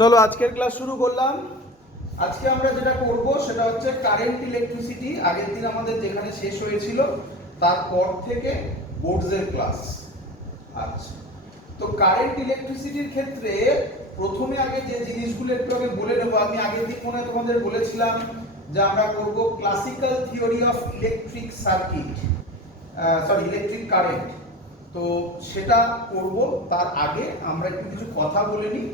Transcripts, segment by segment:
চলো আজকের ক্লাস শুরু করলাম। আজকে আমরা যেটা করব সেটা হচ্ছে কারেন্ট ইলেকট্রিসিটি। আগের দিন আমাদের যেখানে শেষ হয়েছিল তারপর থেকে বোর্ডসের ক্লাস। আচ্ছা, তো কারেন্ট ইলেকট্রিসিটির ক্ষেত্রে প্রথমে আগে যে জিনিসগুলো একটু আগে বলে নেব। আমি আগের দিন মনে তোমাদের বলেছিলাম যে আমরা করব classical theory of electric circuit, electric current. তো সেটা করব, তার আগে আমরা একটু কিছু কথা বলে নিই।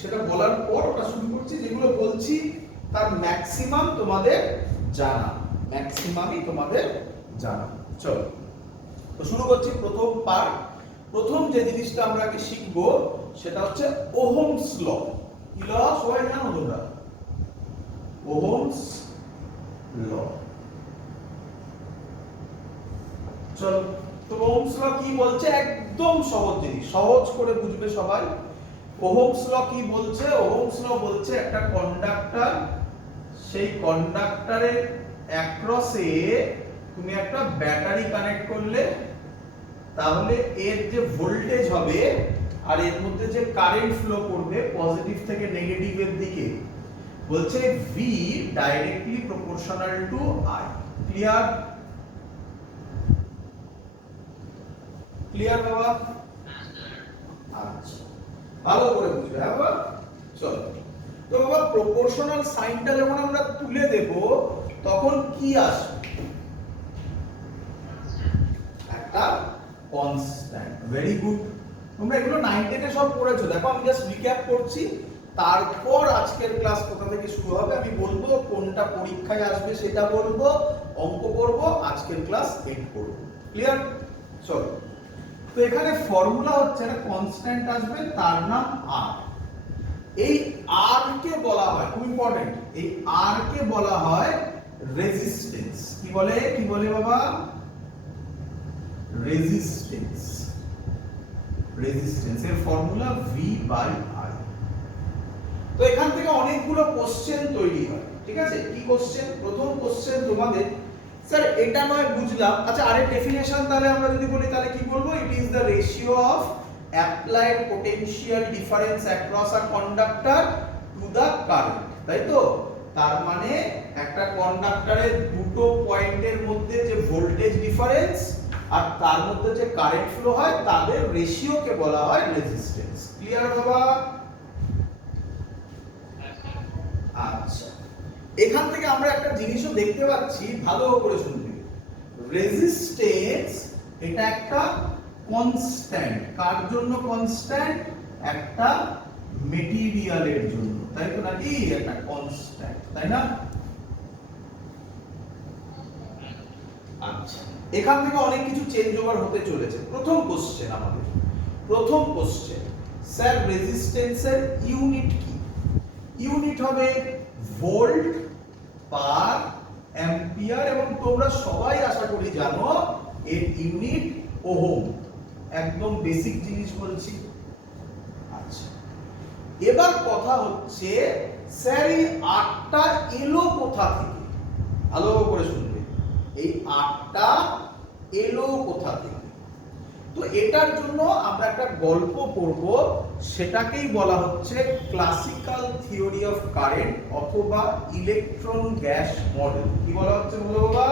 সেটা বলার পর ওটা শুরু করছি। যেগুলো বলছি তার ম্যাক্সিমাম তোমাদের জানা, ম্যাক্সিমামই তোমাদের জানা। চলো তো শুরু করছি। প্রথম পার্ট, প্রথম যে জিনিসটা আমরা আগে শিখবো সেটা হচ্ছে ওহমস ল। কি ল সবাই জানো তোমরা? Ohm's law. চলো, তো ওহমস ল কি বলছে? একদম সহজ জিনিস, সহজ করে বুঝবে সবাই। ওহমস ল কি বলছে? ওহমস ল বলছে একটা কন্ডাক্টর, সেই কন্ডাক্টরের অ্যাক্রসে তুমি একটা ব্যাটারি কানেক্ট করলে, তাহলে এর যে ভোল্টেজ হবে আর এর মধ্যে যে কারেন্ট ফ্লো করবে পজিটিভ থেকে নেগেটিভের দিকে, বলছে V directly proportional to I। Clear? Clear বাবা? আচ্ছা, ভালো করে বুঝবে। হ্যাঁ বাবা, চলো। তো বাবা, প্রপোর্শনাল সাইনটা যখন আমরা তুলে দেব তখন কি আসবে? একটা কনস্ট্যান্ট। Very good. তোমরা এগুলো 9 10 এ সব পড়েছো। দেখো আমি জাস্ট রিক্যাপ করছি, তারপর আজকের ক্লাস কোথা থেকে শুরু হবে আমি বলবো, কোনটা পরীক্ষায় আসবে সেটা বলবো, অঙ্ক করব, আজকের ক্লাস এন্ড করব। ক্লিয়ার? চলো, তো এখানে ফর্মুলা হচ্ছে একটা কনস্ট্যান্ট আসবে, তার নাম আর। এই আর কে বলা হয়, খুব ইম্পর্টেন্ট, এই আর কে বলা হয় রেজিস্ট্যান্স। কি বলে? কি বলে বাবা? রেজিস্ট্যান্স। রেজিস্ট্যান্স এর ফর্মুলা V/R। তো এখান থেকে অনেকগুলো কোশ্চেন তৈরি হয়। ঠিক আছে? কি কোশ্চেন? প্রথম কোশ্চেন তোমাদের, স্যার এটা নয় বুঝলাম, আচ্ছা আরেক ডেফিনেশন তাহলে আমরা যদি বলি তাহলে কি বলবো? It is the ratio of applied potential difference across a conductor to the current. তাই তো? তার মানে একটা কন্ডাক্টরের দুটো পয়েন্টের মধ্যে যে ভোল্টেজ ডিফারেন্স আর তার মধ্যে যে কারেন্ট ফ্লো হয় তাদের রেশিওকে বলা হয় রেজিস্ট্যান্স। ক্লিয়ার বাবা? আচ্ছা, এখান থেকে আমরা একটা জিনিসও দেখতে পাচ্ছি, ভালো করে শুনবে। রেজিস্ট্যান্স এটা একটা কনস্ট্যান্ট। কার জন্য কনস্ট্যান্ট? একটা মেটেরিয়ালের জন্য, তাই তো নাকি? একটা কনস্ট্যান্ট, তাই না? আচ্ছা, এখান থেকে অনেক কিছু চেঞ্জ ওভার হতে চলেছে। প্রথম কোশ্চেন আমাদের, প্রথম কোশ্চেন, স্যার রেজিস্ট্যান্সের ইউনিট কি? ইউনিট হবে ভোল্ট পার অ্যাম্পিয়ার, এবং তোমরা সবাই আশা করি জানো এর ইউনিট ওহম। একদম বেসিক জিনিস বলছি। আচ্ছা, এবার কথা হচ্ছে স্যার এই আটটা এলো কোথা থেকে? ভালো করে শুনবে, এই আটটা এলো কোথা থেকে? তো এটার জন্য আমরা একটা গল্প পড়ব, সেটাকেই বলা হচ্ছে ক্লাসিক্যাল থিওরি অফ কারেন্ট অথবা ইলেকট্রন গ্যাস মডেল। কি বলা হচ্ছে বলো বাবা?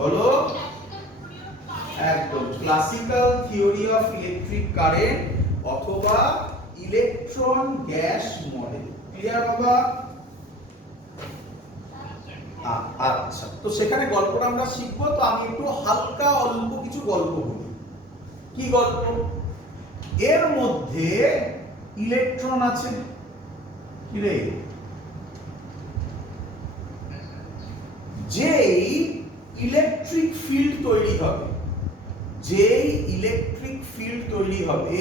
বলো। একদম, classical theory of electric current অথবা ইলেকট্রন গ্যাস মডেল। ক্লিয়ার বাবা? আচ্ছা, তো সেখানে গল্পটা আমরা শিখবো। তো আমি একটু হালকা অল্প কিছু গল্প বলি। কি গল্প? এর মধ্যে ইলেকট্রন আছে। কি রে? যেই ইলেকট্রিক ফিল্ড তৈরি হবে, যেই ইলেকট্রিক ফিল্ড তৈরি হবে,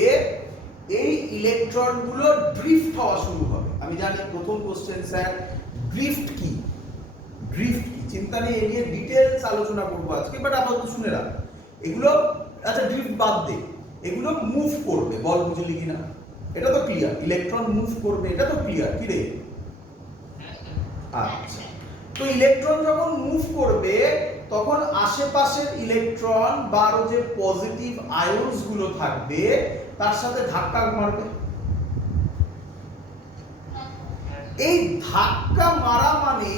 এই ইলেকট্রনগুলো ড্রিফট হওয়া শুরু হবে। আমি জানি প্রথম কোশ্চেন, স্যার ড্রিফট কি? ড্রিফট কি? চিন্তা নেই, এই নিয়ে ডিটেইলস আলোচনা করব আজকে, বাট আপাতত শুনে রাখ এগুলো। আচ্ছা, ড্রিফট বাদ দে, এগুলো মুভ করবে। বল বুঝলি কিনা? এটা তো ক্লিয়ার, ইলেকট্রন মুভ করবে, এটা তো ক্লিয়ার। কি রে? আচ্ছা, তো ইলেকট্রন যখন মুভ করবে তখন আশেপাশের ইলেকট্রন বা আরো যে পজিটিভ আয়নস গুলো থাকবে তার সাথে ধাক্কা মারবে। এই ধাক্কা মারা মানে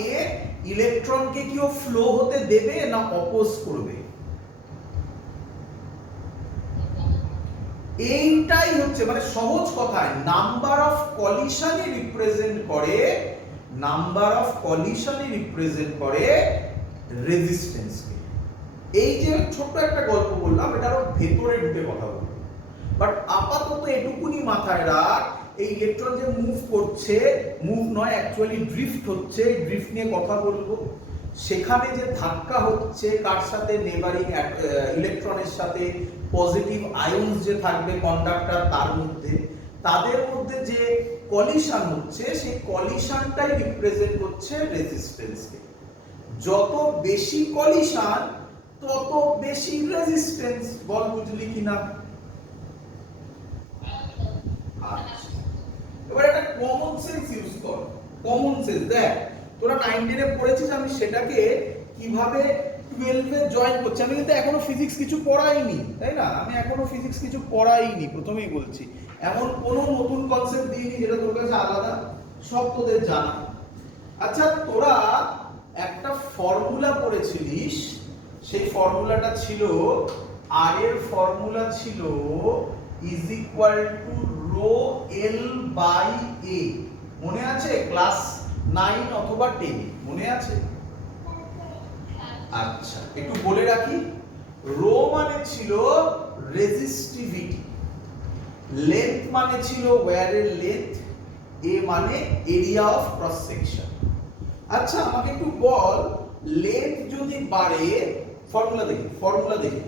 ইলেকট্রনকে কি ও ফ্লো হতে দেবে না অপোজ করবে? এইটাই হচ্ছে মানে সহজ কথায় নাম্বার অফ কলিশনই রিপ্রেজেন্ট করে, নাম্বার অফ কলিশনই রিপ্রেজেন্ট করে রেজিস্ট্যান্সকে। এই যে ছোট্ট একটা গল্প বললাম, এটারও ভেতরে ঢুকে কথা বলবো, বাট আপাতত এটুকুনি মাথায় রাখ, এই ইলেকট্রন যে মুভ করছে, মুভ নয় অ্যাকচুয়ালি ড্রিফট হচ্ছে, ড্রিফট নিয়ে কথা বলবো। সেখানে যে ধাক্কা হচ্ছে কার সাথে, নেবারিং ইলেকট্রনের সাথে, পজিটিভ আয়নস যে থাকবে কন্ডাক্টর তার মধ্যে, তাদের মধ্যে যে কলিশন হচ্ছে সেই কলিশনটাই রিপ্রেজেন্ট করছে রেজিস্ট্যান্সকে। যত বেশি কলিশন তত বেশি রেজিস্ট্যান্স। বল বুঝলি কিনা? আচ্ছা, এবার একটা কমন সেন্স ইউজ কর। কমন সেন্স দেখ, তোরা 9 10 এ পড়েছিস, আমি সেটাকে কিভাবে 12 এ জয়েন করছি। আমি কিন্তু এখনো ফিজিক্স কিছু পড়াইনি, তাই না? আমি এখনো ফিজিক্স কিছু পড়াইনি, প্রথমেই বলছি। এমন কোনো নতুন কনসেপ্ট দিইনি যেটা তোর কাছে আলাদা, সব তোদের জানা। আচ্ছা, তোরা একটা ফর্মুলা পড়েছিলিস, সেই ফর্মুলাটা ছিল, আর এর ফর্মুলা ছিল is equal to rho L by A. মনে আছে? ক্লাস 9 অথবা 10 মনে আছে? আচ্ছা, একটু বলে রাখি, রো মানে ছিল রেজিস্টিভিটি, লেন্থ মানে ছিল ওয়্যারের লেন্থ, এ মানে এরিয়া অফ ক্রস সেকশন। আচ্ছা, আমাকে একটু বল, লেন্থ যদি বাড়ে, ফর্মুলা দেখি,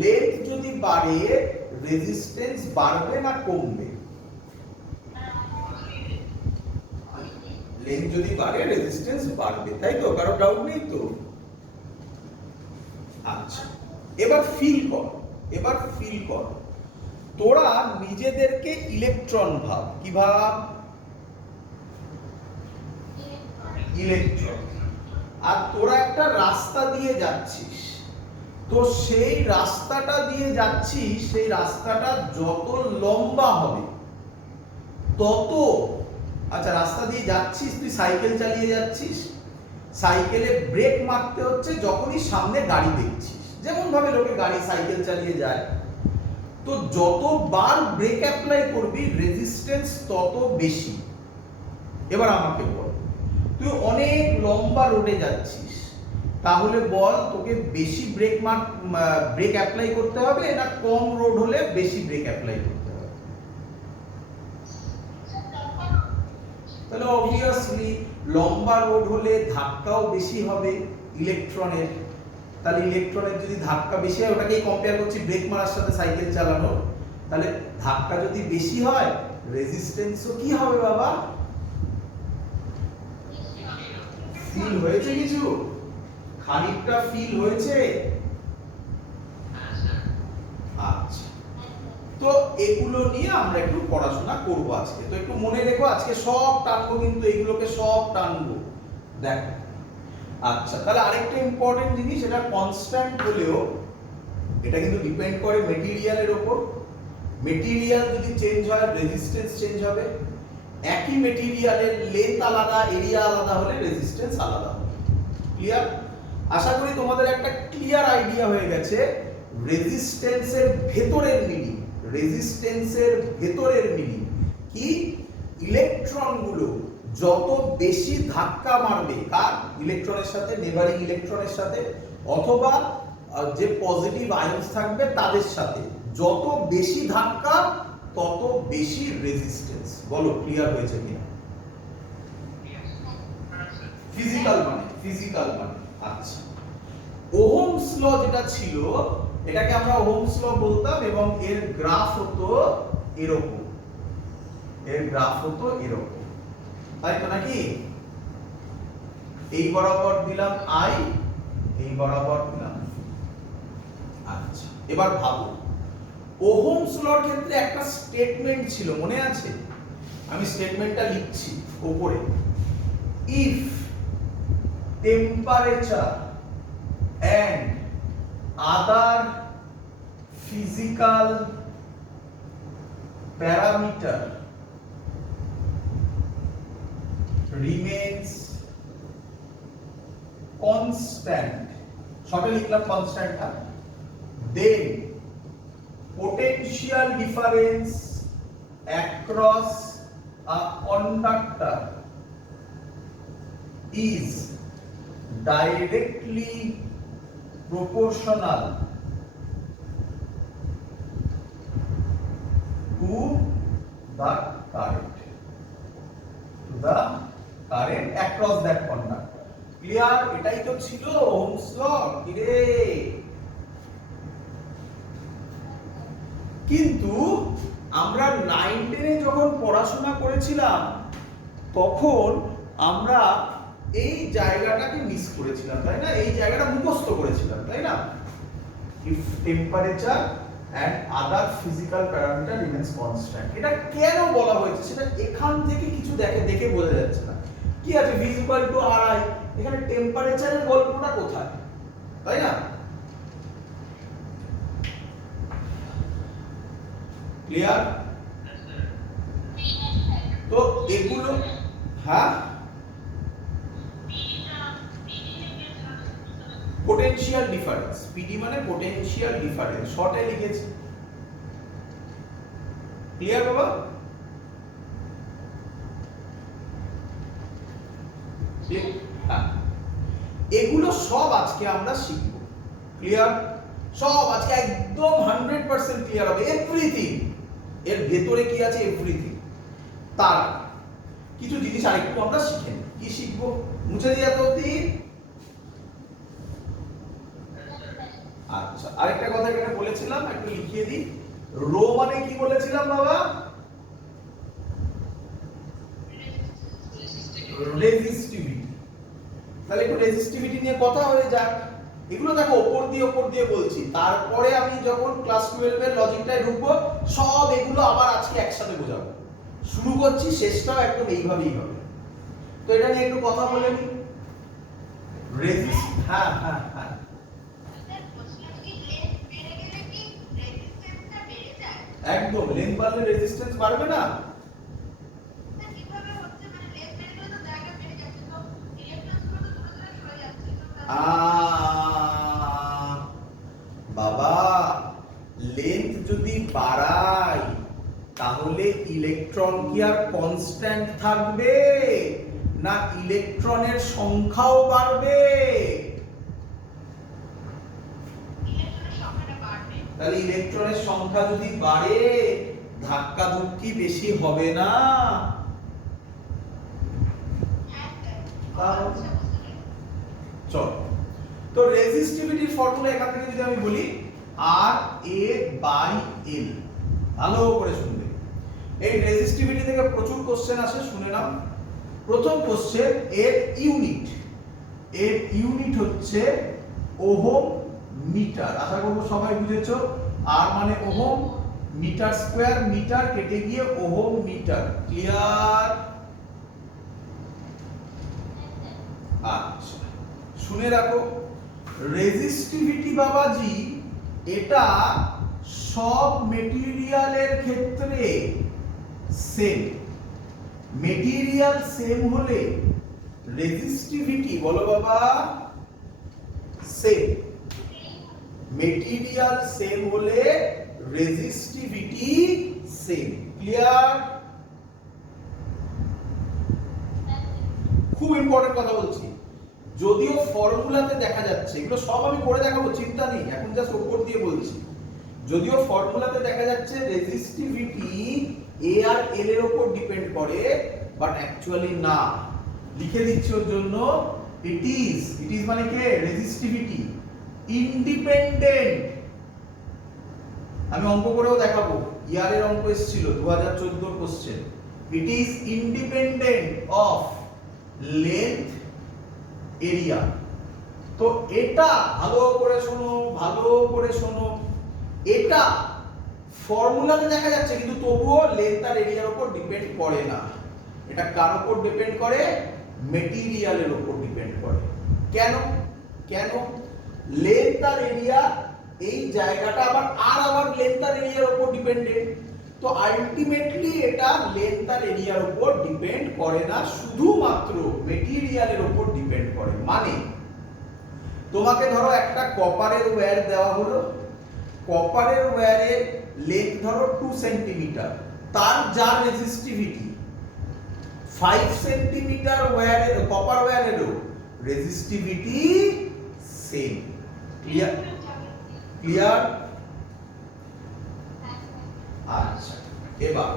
লেন্থ যদি বাড়ে রেজিস্ট্যান্স বাড়বে না কমবে? লেন্থ যদি বাড়ে রেজিস্ট্যান্স বাড়বে, তাই তো? কারো ডাউট নেই তো? আচ্ছা, এবার ফিল কর, তোরা নিজেদেরকে ইলেকট্রন ভাব। কি ভাব? ইলেকট্রন। আর তোরা একটা রাস্তা দিয়ে যাচ্ছিস, তো সেই রাস্তাটা দিয়ে যাচ্ছিস, সেই রাস্তাটা যত লম্বা হবে তত, আচ্ছা রাস্তা দিয়ে যাচ্ছিস, তুই সাইকেল চালিয়ে যাচ্ছিস, সাইকেলে ব্রেক মারতে হচ্ছে যখনই সামনে গাড়ি দেখছিস, যেমন ভাবে লোকে গাড়ি সাইকেল চালিয়ে যায়। তো যতবার ব্রেক অ্যাপ্লাই করবি রেজিস্ট্যান্স তত বেশি। এবার আমাকে বল, তুই অনেক লম্বা রোডে যাচ্ছিস, তাহলে বল তোকে বেশি ব্রেক অ্যাপ্লাই করতে হবে না কম রোড হলে বেশি ব্রেক অ্যাপ্লাই করতে হবে? তাহলে অবভিয়াসলি লম্বা রোড হলে ধাক্কাও বেশি হবে ইলেকট্রনের। তাহলে ইলেকট্রনের যদি ধাক্কা বেশি হয়, ওটাকেই কম্পেয়ার করছি ব্রেক মারার সাথে সাইকেল চালানো, তাহলে ধাক্কা যদি বেশি হয় রেজিস্ট্যান্সও কি হবে বাবা? ফিল হয়েছে কিছু? খানিকটা ফিল হয়েছে? আচ্ছা, তো এগুলো নিয়ে আমরা একটু পড়াশোনা করব আজকে। তো একটু মনে রেখো, আজকে সব টানবো, কিন্তু এগুলোকে সব টানবো। দেখ, আচ্ছা, তাহলে আরেকটা ইম্পর্টেন্ট জিনিস, এটা কনস্ট্যান্ট হলেও এটা কিন্তু ডিপেন্ড করে মেটেরিয়ালের উপর। মেটেরিয়াল যদি চেঞ্জ হয় রেজিস্ট্যান্স চেঞ্জ হবে। একই মেটেরিয়ালের লেন্থ আলাদা, এরিয়া আলাদা হলে রেজিস্ট্যান্স আলাদা হবে। ক্লিয়ার? আশা করি তোমাদের একটা ক্লিয়ার আইডিয়া হয়ে গেছে রেজিস্ট্যান্সের ভেতরের মিনিং। রেজিস্ট্যান্সের ভেতরের মিনিং কি? ইলেকট্রনগুলো যত বেশি ধাক্কা মারবে কার? ইলেকট্রনের সাথে, নেবারিং ইলেকট্রনের সাথে, অথবা যে পজিটিভ আয়নস থাকবে তাদের সাথে, যত বেশি ধাক্কা তত বেশি রেজিস্ট্যান্স। বলো ক্লিয়ার হয়েছে কিনা? ফিজিক্যাল মানে আচ্ছা, ওহমস ল যেটা ছিল, এটাকে আমরা ওহমস ল বলতাম, এবং এর গ্রাফ হতো এরকম, তাই তো নাকি? এই বরাবর দিলাম আই, এই বরাবর দিলাম। আচ্ছা, এবার ভাবো, ওহমস লর ক্ষেত্রে একটা স্টেটমেন্ট ছিল, মনে আছে? আমি স্টেটমেন্টটা লিখছি উপরে। If temperature and other physical parameter remains constant, শর্টে লিখলাম কনস্ট্যান্টটা, then potential difference across a conductor is directly proportional to the current, across that conductor. Clear? এটাই তো ছিল ওহমস ল। কিরে, কিন্তু আমরা 9 10 যখন পড়াশোনা করেছিলাম তখন আমরা এই জায়গাটাকে মিস করেছিলাম, তাই না? এই জায়গাটা মুখস্থ করেছিলাম, তাই না? if temperature and other physical parameter remains constant, এটা কেন বলা হয়েছে সেটা এখান থেকে কিছু দেখে বোঝা যাচ্ছে না। কি আছে v = ri, এখানে টেম্পারেচারের গল্পটা কোথায়, তাই না? ক্লিয়ার? তো এগুলো, হ্যাঁ, পোটেনশিয়াল ডিফারেন্স, পিডি মানে পোটেনশিয়াল ডিফারেন্স, শর্টে লিখেছি। ক্লিয়ার বাবা? এগুলো সব আজকে আমরা শিখব। ক্লিয়ার? সব আজকে একদম 100% ক্লিয়ার হবে, এভরিথিং। এর ভেতরে কি আছে এভরিথিং। তার কিছু জিনিস আরেকটু আমরা শিখে নিই। কি শিখবো? মুছে দিয়ে তো দিন। আচ্ছা, আরেকটা কথা এখানে বলেছিলাম, একটু লিখিয়ে দিই। রো মানে কি বলেছিলাম বাবা? রেজিস্টিভিটি। তাহলে একটু রেজিস্টিভিটি নিয়ে কথা হয়ে যাক। এগুলো দেখো উপর দিয়ে বলছি, তারপরে আমি যখন ক্লাস 12 এর লজিকটায় ঢুকবো সব এগুলো আবার আজকে একসাথে বোঝাবো। শুরু করছি, শেষটাও একদম এইভাবেই হবে। তো এটা নিয়ে একটু কথা বলে নিই। হ্যাঁ, একদম লেন্থ বাড়লে রেজিস্ট্যান্স বাড়বে না? বাবা, লেন্থ যদি বাড়াই তাহলে ইলেকট্রন কি আর কনস্ট্যান্ট থাকবে, না ইলেকট্রনের সংখ্যাও বাড়বে? তাহলে ইলেকট্রনের সংখ্যা যদি বাড়ে ধাক্কা ধুক্কি বেশি হবে না? চল, তো রেজিস্টিভিটির ফর্মুলা এখান থেকে যদি আমি বলি RA/L, ভালো করে শুনবে। এই রেজিস্টিভিটি থেকে প্রচুর কোশ্চেন আসে, শুনে নাও। প্রথম কোশ্চেন, এর ইউনিট হচ্ছে ওহম মিটার। আশা করব সবাই বুঝেছো। আর মানে ওহম, মিটার স্কয়ার, মিটার কেটে গিয়ে ওহম মিটার। ক্লিয়ার? আচ্ছা, শুনে রাখো, রেজিস্টিভিটি বাবাজি এটা সব মেটেরিয়ালের ক্ষেত্রে সেম। মেটেরিয়াল সেম হলে রেজিস্টিভিটি, বলো বাবা, সেম। মেটেরিয়াল সেম হলে রেজিস্টিভিটি সেম। ক্লিয়ার? খুব ইম্পর্টেন্ট কথা বলছি। যদিও ফর্মুলাতে দেখা যাচ্ছে, এগুলো সব আমি করে দেখাবো, চিন্তা নেই, এখন জাস্ট উপর দিয়ে বলছি। যদিও ফর্মুলাতে দেখা যাচ্ছে রেজিস্টিভিটি এ আর এল এর উপর ডিপেন্ড করে, বাট অ্যাকচুয়ালি না। লিখে দিচ্ছি ওর জন্য, ইট ইজ মানে কি? Resistivity independent. আমি অঙ্ক করেও দেখাবো, ইয়ারের অঙ্ক এসেছিল 2014 question. It is independent of length area. তো এটা ভালো করে শোনো, এটা ফর্মুলাতে দেখা যাচ্ছে কিন্তু তবুও লেন্থ আর এরিয়ার উপর ডিপেন্ড করে না। এটা কার উপর ডিপেন্ড করে? মেটেরিয়ালের উপর ডিপেন্ড করে। কেন? লেন্থ আর এরিয়া, এই জায়গাটা আবার লেন্থ আর এরিয়ার উপর ডিপেন্ডেন্ট। তো আলটিমেটলি এটা লেন্থ আর এরিয়ার উপর ডিপেন্ড করে না, শুধুমাত্র মেটেরিয়ালের উপর ডিপেন্ড করে। মানে তোমাকে ধরো একটা কপারের ওয়্যার দেওয়া হলো, কপারের ওয়্যারের লেন্থ ধরো 2 সেন্টিমিটার, তার যা রেজিস্টিভিটি 5 সেন্টিমিটার ওয়্যারের কপার ওয়্যারেরও রেজিস্টিভিটি সেম। ক্লিয়ার? ক্লিয়ার? আচ্ছা, এবার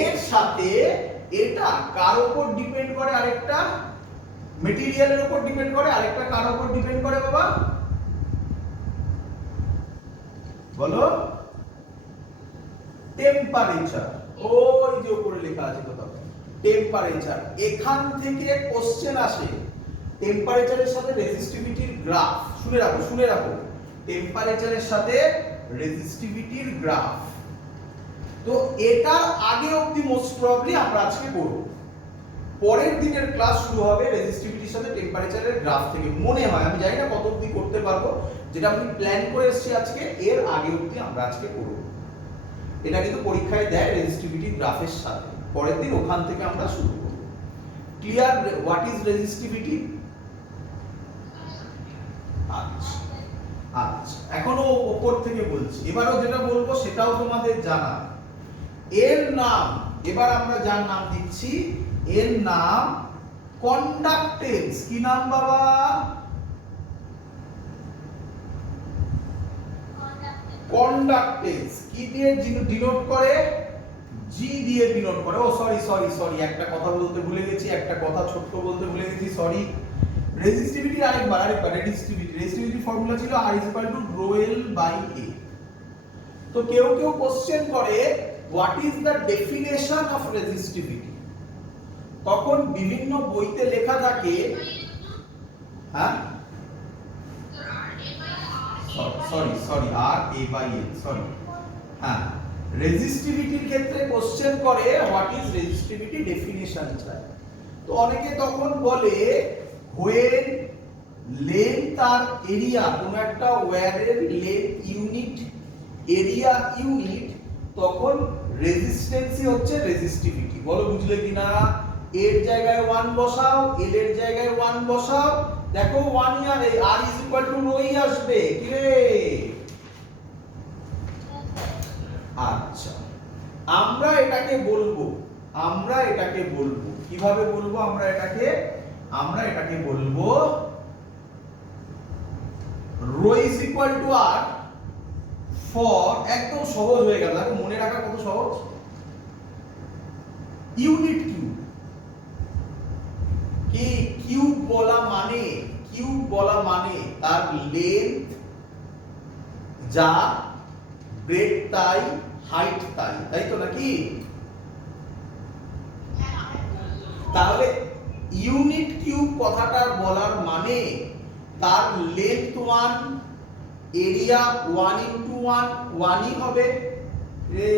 এর সাথে এটা কার উপর ডিপেন্ড করে? আরেকটা মেটেরিয়ালের উপর ডিপেন্ড করে, আরেকটা কার উপর ডিপেন্ড করে বাবা? বলো। টেম্পারেচার। ওই যে উপরে লেখা আছে কোথাও টেম্পারেচার। এখান থেকে কোশ্চেন আসে টেম্পারেচারের সাথে রেজিস্টিভিটির গ্রাফ। শুনে রাখো, শুনে রাখো, টেম্পারেচারের সাথে রেজিস্টিভিটির গ্রাফ। তো এটার আগে অবধি মোস্ট প্রবাবলি আমরা আজকে করব। পরের দিনের ক্লাস শুরু হবে রেজিস্টিভিটির সাথে টেম্পারেচারের গ্রাফ থেকে, মনে হয়। আমি জানি না কত অবধি করতে পারবো, যেটা আমি প্ল্যান করে এসেছি আজকে, এর আগে অবধি আমরা আজকে করব। এটা কিন্তু পরীক্ষায় দেয় রেজিস্টিভিটি গ্রাফের সাথে, পরের দিন ওখান থেকে আমরা শুরু করব। ক্লিয়ার? What is resistivity? আচ্ছা আচ্ছা, এখনো উপর থেকে বলছি, এবারও যেটা বলবো সেটাও তোমাদের জানা। এর নাম, এবার আমরা যার নাম দিচ্ছি, এর নাম কন্ডাক্টেন্স। কি নাম বাবা? কন্ডাক্টেন্স। কি দিয়ে ডিনোট করে? জি দিয়ে ডিনোট করে। ও সরি সরি সরি, একটা কথা বলতে ভুলে গেছি, একটা কথা ছোট্ট বলতে ভুলে গেছি, সরি। রেজিস্টিভিটি আরেকবার রেজিস্টিভিটি ফর্মুলা ছিল R = rho L by A। তো কেউ কেউ কোশ্চেন করে what is the definition of resistivity. তখন বিভিন্ন বইতে লেখা থাকে, হ্যাঁ সরি সরি RA/L, সরি, হ্যাঁ, রেজিস্টিভিটির ক্ষেত্রে কোশ্চেন করে হোয়াট ইজ রেজিস্টিভিটি, ডেফিনেশন চাই। তো অনেকে তখন বলে when length আর এরিয়া, কোন একটা ওয়্যারের লেন্থ ইউনিট, এরিয়া ইউনিট, তখন রেজিস্ট্যান্সই হচ্ছে রেজিস্টিভিটি। বলো বুঝলে কিনা? এর জায়গায় 1 বসাও, এল এর জায়গায় 1 বসাও, দেখো 1 আর R = rho আসবে। কি রে? আচ্ছা, আমরা এটাকে বলবো, কিভাবে বলবো আমরা এটাকে বলবো rho = R ফর, একদম সহজ হয়ে গেল, দেখো মনে রাখা কত সহজ, ইউনিট কিউব। কি কিউব বলা মানে তার লেন্থ যা, ব্রেড তাই, হাইট তাই, তাই তো নাকি? তাহলে ইউনিট কিউব কথাটা বলার মানে তার লেন্থ 1, এরিয়া 1 * 1, 1ই হবে রে।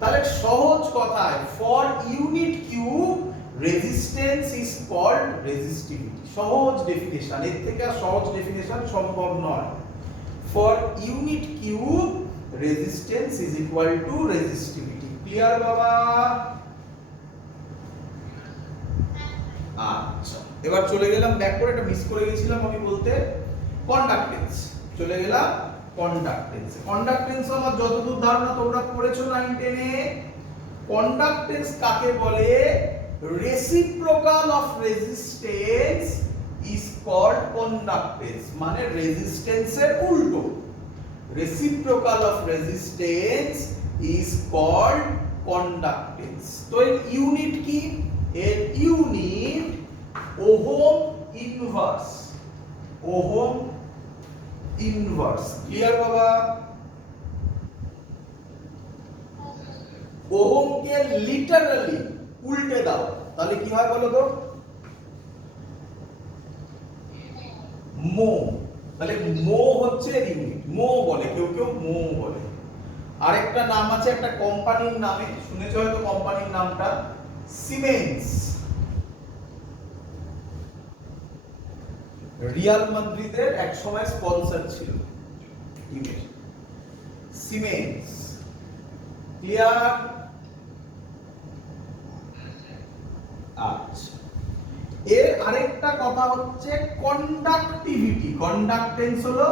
তাহলে সহজ কথায়, for unit cube resistance is called resistivity. সহজ ডেফিনেশন, এর থেকে আর সহজ ডেফিনেশন সম্ভব নয়। For unit cube resistance is equal to resistivity. Clear বাবা? আচ্ছা, এবার চলে গেলাম ব্যাক করে, এটা মিস করে গেছিলাম আমি বলতে, কন্ডাক্টেন্স। চলে গেলাম কন্ডাক্টেন্স। কন্ডাক্টেন্স আমার যতদূর ধারণা তোমরা পড়েছো 9 10 এ। কন্ডাক্টেন্স কাকে বলে? Reciprocal of resistance is called conductance. মানে রেজিস্ট্যান্সের উল্টো, reciprocal of resistance is called conductance. তো এর ইউনিট কি? এর unit ohm inverse. Ohm inverse. Clear বাবা? ওহমকে লিটারালি উল্টে দাও, তাহলে কি হয় বলো তো? মো। তাহলে মো হচ্ছে ইউনিট, মো বলে, কেউ কেউ মো বলে। আরেকটা নাম আছে একটা কোম্পানির নামে, শুনেছো হয়তো কোম্পানির নামটা, সিমেন্স। রিয়াল মাদ্রিদের এক সময় স্পন্সর ছিল টিমের। সিমেন্স। ক্লিয়ার? আচ্ছা, এর আরেকটা কথা হচ্ছে কন্ডাক্টিভিটি। কন্ডাক্টেন্স হলো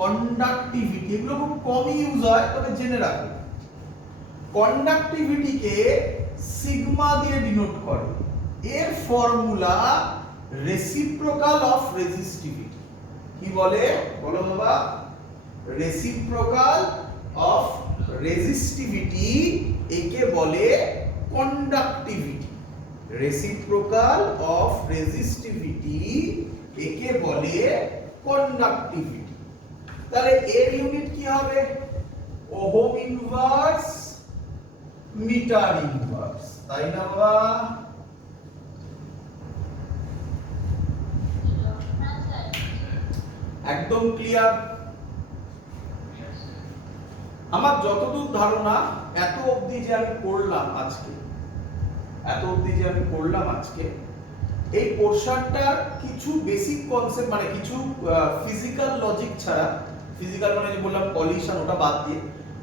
কন্ডাক্টিভিটি, এগুলো খুব কমই ইউজ হয়, তবে জেনে রাখো। কন্ডাক্টিভিটিকে সিগমা দিয়ে ডিনোট করে। এর ফর্মুলা রেসিপ্রোকাল অফ রেজিস্টিভিটি। কি বলে বলো বাবা? রেসিপ্রোকাল অফ রেজিস্টিভিটি, একে বলে কন্ডাক্টিভিটি। রেসিপ্রোকাল অফ রেজিস্টিভিটি, একে বলে কন্ডাক্টিভিটি। তাহলে এর ইউনিট কি হবে? ওহম ইনভার্স মিটার ইনভার্স, তাই না বাবা? একদম ক্লিয়ার? আমার যতদূর ধারণা এত অবধি যে আমি পড়লাম আজকে, এই পোরশনটার কিছু বেসিক কনসেপ্ট, মানে কিছু ফিজিক্যাল লজিক ছাড়া, ফিজিক্যাল মানে যে বললাম পলিউশন, ওটা বাদ দিয়ে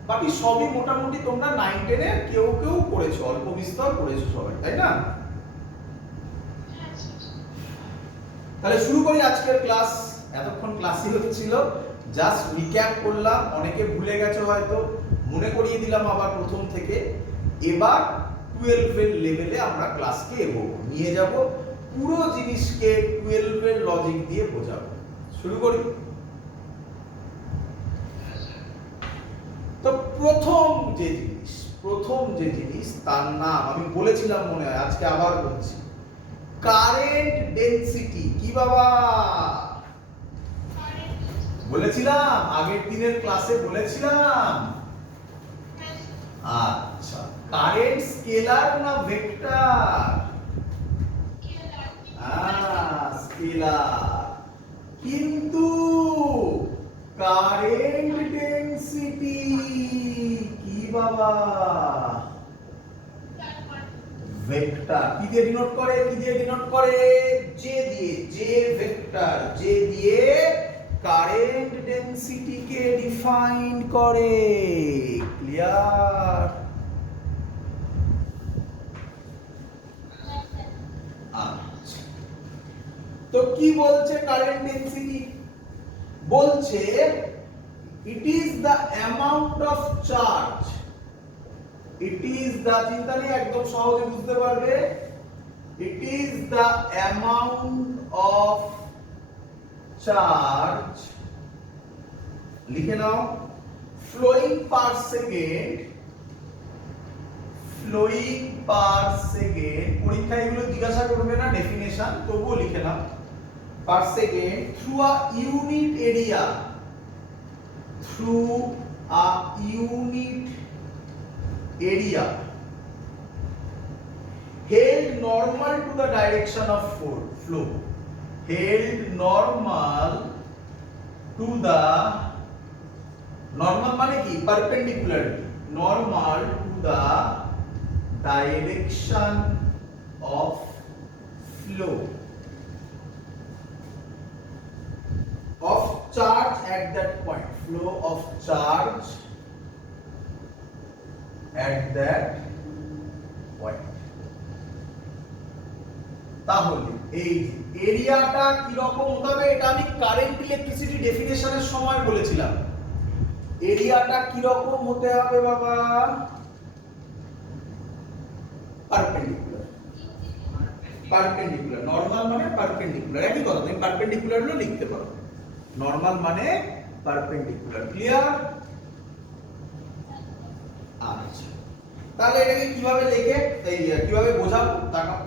বাকি সবই মোটামুটি তোমরা 9 10 এ কেউ কেউ পড়েছো, অল্প বিস্তর পড়েছো সবাই, তাই না? তাহলে শুরু করি আজকের ক্লাস। এতক্ষণ ক্লাসই হচ্ছিল, জাস্ট রিক্যাপ করলাম, অনেকে ভুলে গেছো হয়তো, মনে করিয়ে দিলাম আবার প্রথম থেকে। এবার 12 এর লেভেলে আমরা ক্লাসকে নিয়ে যাব, পুরো জিনিসকে 12 এর লজিক দিয়ে বোঝাবো। শুরু করি। তো প্রথম যে জিনিস তার নাম আমি বলেছিলাম মনে হয়, আজকে আবার বলছি, কারেন্ট ডেনসিটি। কি বাবা? বলেছিলাম আগের দিনের ক্লাসে বলেছিলাম। আচ্ছা, কারেন্ট স্কেলার না ভেক্টর? স্কেলার, কিন্তু কারেন্ট ডেনসিটি কি বাবা? ভেক্টর। কি দিয়ে ডিনোট করে? জে দিয়ে। জে ভেক্টর, জে দিয়ে কারেন্ট ডেনসিটিকে ডিফাইন করে। ক্লিয়ার? আচ্ছা, তো কি বলছে কারেন্ট ডেনসিটি? বলছে it is the amount of charge. It is the, চিন্তা নেই, একদম সহজে বুঝতে পারবে। It is the amount of charge, লিখে নাও, ফ্লোয়িং পার সেকেন্ড। পরীক্ষায় এগুলো জিজ্ঞাসা করবে না ডেফিনেশন, তবুও লিখে নাও, per second through a unit area. held normal to the direction of flow. Held normal to the, normal মানে কি? perpendicularly, normal to the direction of flow of charge at that point. Flow of charge at that point. তাহলে এই এরিয়াটা কি রকম হতে হবে? এটা আমি কারেন্ট ইলেকট্রিসিটি ডেফিনেশনের সময় বলেছিলাম। এরিয়াটা কি রকম হতে হবে বাবা? পারপেন্ডিকুলার। নরমাল মানে পারপেন্ডিকুলার, একই কথা, তুমি পারপেন্ডিকুলারও লিখতে পারো। নরমাল মানে পারপেন্ডিকুলার। ক্লিয়ার? আচ্ছা, তাহলে এটাকে কিভাবে লিখে, কিভাবে বোঝাবো? তাকাও,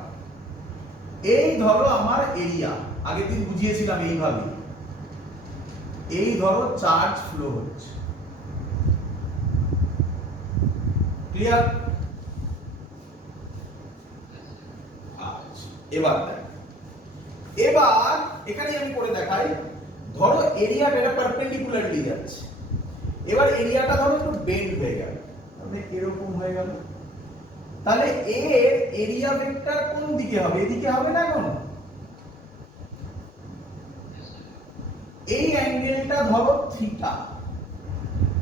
এই ধরো আমার এরিয়া, আগের দিন বুঝিয়েছিলাম এইভাবে। এই ধরো চার্জ ফ্লো হচ্ছে। ক্লিয়ার? আচ্ছা, এবার এখানে আমি করে দেখাই। ধরো এরিয়াটা এটা পারপেন্ডিকুলারলি যাচ্ছে, এবার এরিয়াটা ধরো একটু বেন্ড হয়ে গেল, তাহলে এরকম হয়ে গেল। তাহলে এর এরিয়া ভেক্টর কোন দিকে হবে? এদিকে হবে না? এখন এই অ্যাঙ্গেলটা ধরো থিটা,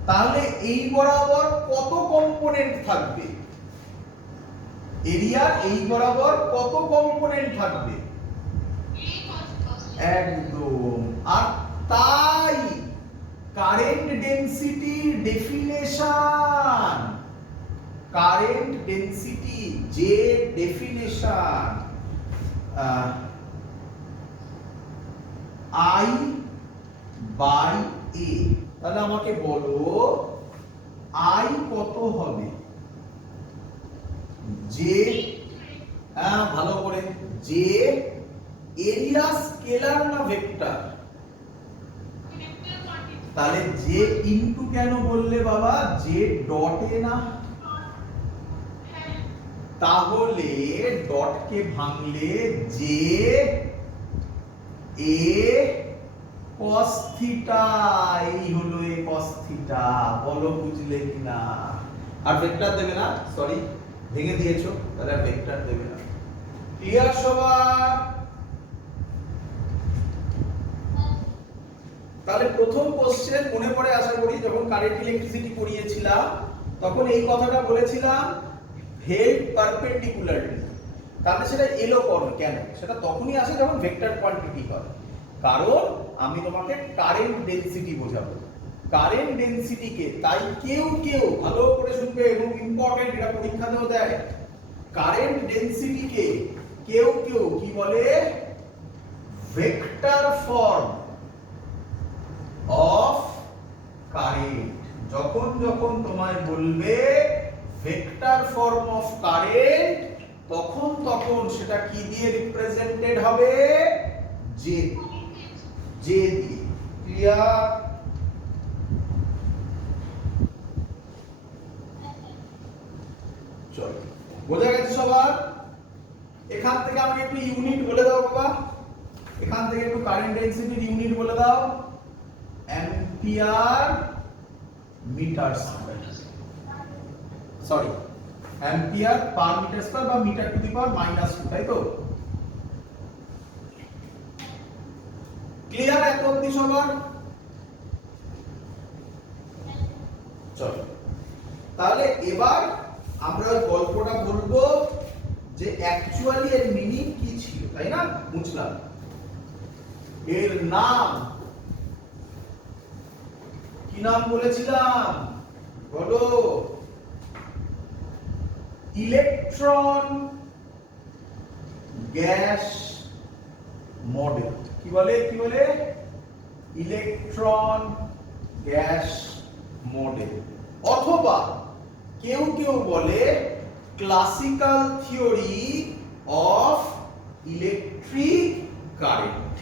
তাহলে এই বরাবর কত কম্পোনেন্ট থাকবে? এরিয়ার এই বরাবর কত কম্পোনেন্ট থাকবে? একদম। আর তাই current density definition, current density যে ডেফিনেশন I বাই A, তাহলে আমাকে বলো I কত হবে? যে ভালো করে, যে এরিয়া স্কেলার না ভেক্টর? তাহলে যে ইনটু কেন বললে বাবা? যে ডটে না? তাহলে ডটকে ভাঙলে যে এ cos থিটা, এই হলো এ cos থিটা। বলো বুঝলে কিনা? আর ভেক্টর দেবে না, সরি ভেঙে দিয়েছো, তাহলে আর ভেক্টর দেবে না। ক্লিয়ার সবার? তাহলে প্রথম কোশ্চেন মনে পড়ে আশা করি, যখন কারেন্ট ইলেকট্রিসিটি পড়িয়েছিলাম তখন এই কথাটা বলেছিলাম, হেড পারপেন্ডিকুলারলি। তাহলে সেটা এলো কেন? সেটা তখনই আসে যখন ভেক্টর কোয়ান্টিটি হয়। কারণ আমি তোমাকে কারেন্ট ডেনসিটি বোঝাবো, কারেন্ট ডেনসিটিকে। তাই কেউ কেউ ভালো করে শুনবে এবং ইম্পর্টেন্ট, এটা পরীক্ষাতেও দেয়, কারেন্ট ডেনসিটিকে কেউ কেউ কি বলে? Vector form of current. যখন যখন তোমায় বলবে ভেক্টর ফর্ম অফ কারেন্ট, তখন তখন সেটা কি দিয়ে রিপ্রেজেন্টেড হবে? জে, জে দিয়ে। ক্লিয়ার? চলো, বোঝা গেছে সবার? এখান থেকে আমাকে একটু ইউনিট বলে দাও বাবা, এখান থেকে একটু কারেন্ট ডেনসিটির ইউনিট বলে দাও। Ampere metre square, sorry ampere per metre square বা মিটার টু দি পাওয়ার -2, তাই তো? ক্লিয়ার এত অবধি সবার? চলো, তাহলে এবার আমরা ওই গল্পটা বলবো যে অ্যাকচুয়ালি এর মিনিং কি ছিল, তাই না? বুঝলাম। এর নাম কি নাম বলেছিলাম? বলো। Electron gas model. কি বলে? কি বলে? ইলেকট্রন গ্যাস মডেল, অথবা কেউ কেউ বলে classical theory of electric current.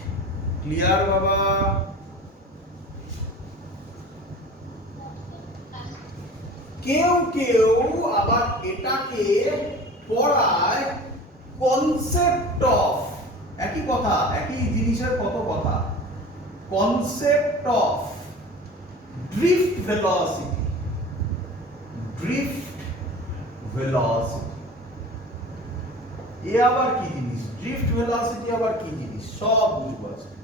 Clear বাবা? কেউ কেউ আবার এটাকে পড়ায় কনসেপ্ট অফ, একই কথা, একই জিনিসের কত কথা, concept of drift velocity. Drift velocity এ আবার কি জিনিস? ড্রিফট ভেলোসিটি আবার কি জিনিস? সব বুঝবো আজকে।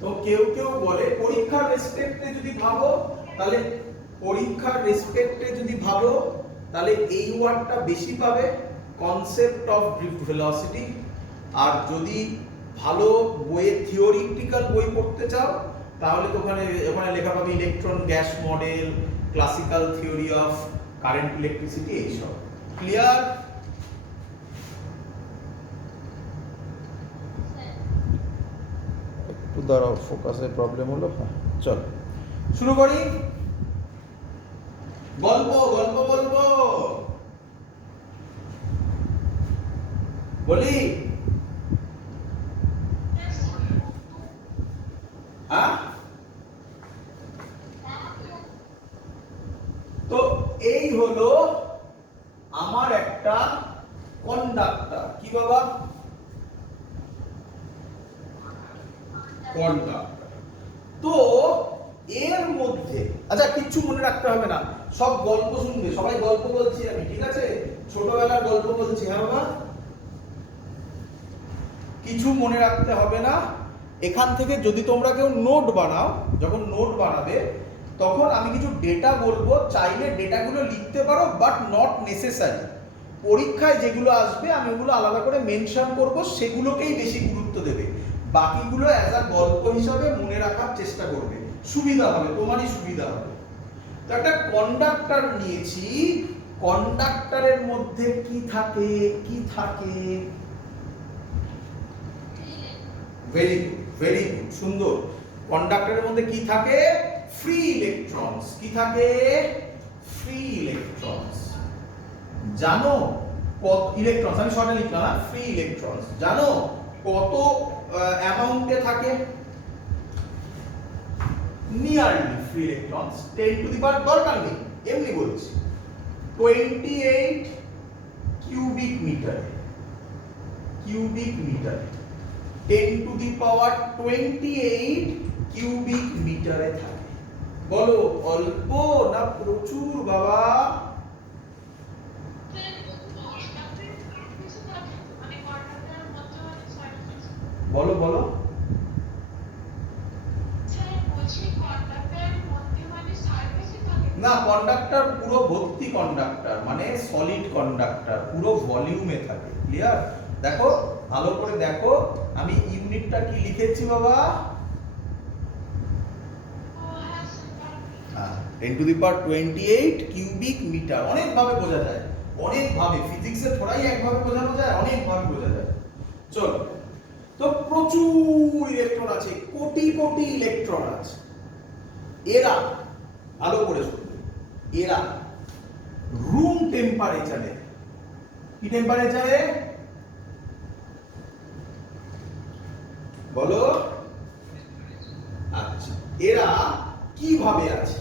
তো কেউ কেউ বলে, পরীক্ষার রেসপেক্টে যদি ভাবো, তাহলে পরীক্ষার রেসপেক্টে যদি ভাবো তাহলে এই ওয়ার্ডটা বেশি পাবে, কনসেপ্ট অফ ড্রিফট ভেলোসিটি। আর যদি ভালো বইয়ে থিওরিটিক্যাল বই পড়তে চাও তাহলে তো ওখানে লেখা পাবে electron gas model, classical theory of current electricity, এইসব। ক্লিয়ার? একটু দাঁড়াও, ফোকাসের প্রবলেম হলো। চল শুরু করি। গল্প গল্প বলবো, বলি? হ্যাঁ, তো এই হলো আমার একটা কন্ডাক্টর। কি বাবা? কন্ডাক্টর। তো এর মধ্যে, আচ্ছা কিচ্ছু মনে রাখতে হবে না, সব গল্প শুনবে, সবাই গল্প বলছি আমি, ঠিক আছে? ছোটবেলার গল্প বলছি। হ্যাঁ বাবা? কিছু মনে রাখতে হবে না। এখান থেকে যদি তোমরা কেউ নোট বানাও, যখন নোট বানাবে তখন আমি কিছু ডেটা বলবো, চাইলে ডেটাগুলো লিখতে পারো, বাট নট নেসেসারি। পরীক্ষায় যেগুলো আসবে আমি ওগুলো আলাদা করে মেনশন করব, সেগুলোকেই বেশি গুরুত্ব দেবে, বাকিগুলো অ্যাজ আ গল্প হিসাবে মনে রাখার চেষ্টা করবে, সুবিধা হবে, তোমারই সুবিধা হবে। তো একটা কন্ডাক্টর নিয়েছি, কন্ডাক্টরের মধ্যে কি থাকে, কি থাকে? ভেরি গুড, ভেরি গুড, সুন্দর। কন্ডাক্টরের মধ্যে কি থাকে? Free electrons. কি থাকে? Free electrons. জানো কত ইলেকট্রনস, আমি শর্টে লিখলাম না, ফ্রি ইলেকট্রনস। জানো কত অ্যামাউন্টে থাকে? Nearly free electrons 10 to the power, দরকার নেই, এমনি বলছি, 28 cubic metre. Cubic metre 10 to the power 28 cubic মিটারে থাকে। বলো অল্প না প্রচুর বাবা? বলো বলো। না, কন্ডাক্টর পুরো ভর্তি কন্ডাক্টর, মানে সলিড কন্ডাক্টর, পুরো ভলিউমে থাকে। ক্লিয়ার? দেখো ভালো করে দেখো, আমি ইউনিটটা কি লিখেছি বাবা? 10 to the power 28 cubic metre. অনেক ভাবে বোঝা যায়, অনেক ভাবে, ফিজিক্সে থোড়াই একভাবে বোঝানো যায়, অনেক ভাবে বোঝা যায়। চলো, তো প্রচুর ইলেকট্রন আছে, কোটি কোটি ইলেকট্রন আছে। এরা, ভালো করে শুনবে, এরা রুম টেম্পারেচারে, কি টেম্পারেচারে বলো? আচ্ছা, এরা কিভাবে আছে?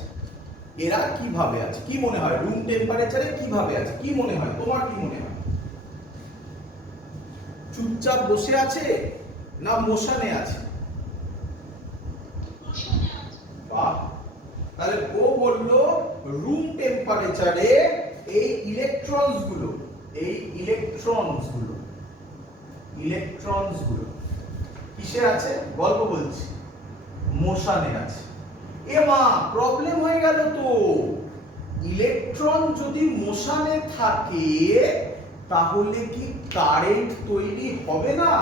এরা কিভাবে আছে? কি মনে হয় রুম টেম্পারেচারে কিভাবে আছে? কি মনে হয় তোমার? কি মনে হয়? চুপচাপ বসে আছে না মোশনে আছে? বাহ, তাহলে ও বললো রুম টেম্পারেচারে এই ইলেকট্রনস গুলো, এই ইলেকট্রনস গুলো কিসে আছে? গল্প বলছি, মোশনে আছে। এ মা, প্রবলেম হয়ে গেল তো। ইলেকট্রন যদি মোশনে থাকে তাহলে কি কারেন্ট তৈরি হবে না?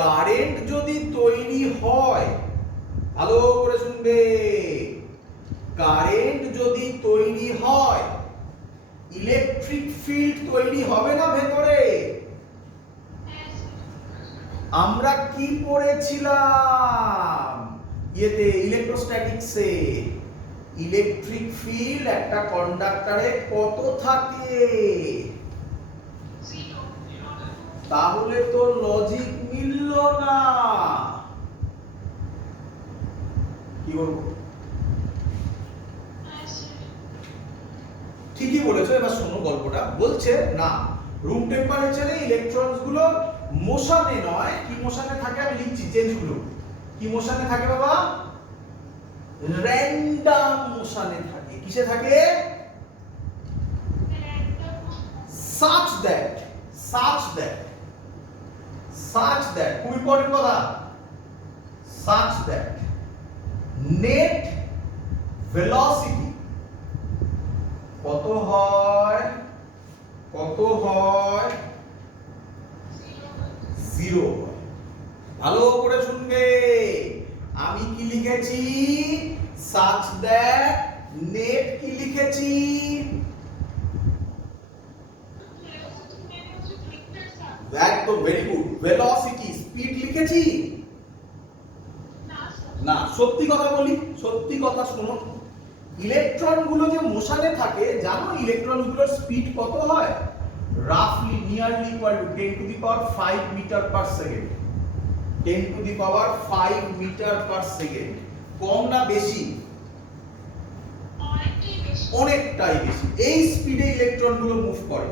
কারেন্ট যদি তৈরি হয়, ভালো করে শুনবে, কারেন্ট যদি তৈরি হয়, ইলেকট্রিক ফিল্ড তৈরি হবে না ভেতরে? আমরা কি পড়েছিলাম ইয়েতে, ইলেকট্রোস্ট্যাটিক্সে? ইলেকট্রিক ফিল্ড একটা কন্ডাক্টরে কত থাকে? তাহলে তো লজিক মিলল না। কি বলবো? ঠিকই বলেছো। এবার শোনো গল্পটা। বলছে না, রুম টেম্পারেচারে ইলেকট্রনস গুলো মোশনে নয়, কি মোশনে থাকে? আমি লিখছি চেঞ্জ গুলো। কি মোশনে থাকে বাবা? র্যান্ডম মোশনে থাকে। কিসে থাকে? such that খুব ইম্পর্টেন্ট কথা, such that net velocity কত হয়? কত হয়? 0। ভালো করে শুনবে, আমি কি লিখেছি? such that net কি লিখেছি? একদম ভেরি গুড। ভেলোসিটি, স্পিড লিখেছি না? সত্যি কথা বলি, সত্যি কথা শোনো, ইলেকট্রন গুলো যে মোশনে থাকে, জানো ইলেকট্রন গুলোর স্পিড কত হয়? রাফলি nearly equal to 10 to the power 5 metre per second. 10 to the power 5 metre per second. কম না বেশি? অনেকটাই বেশি। এই স্পিডে ইলেকট্রন গুলো মুভ করে।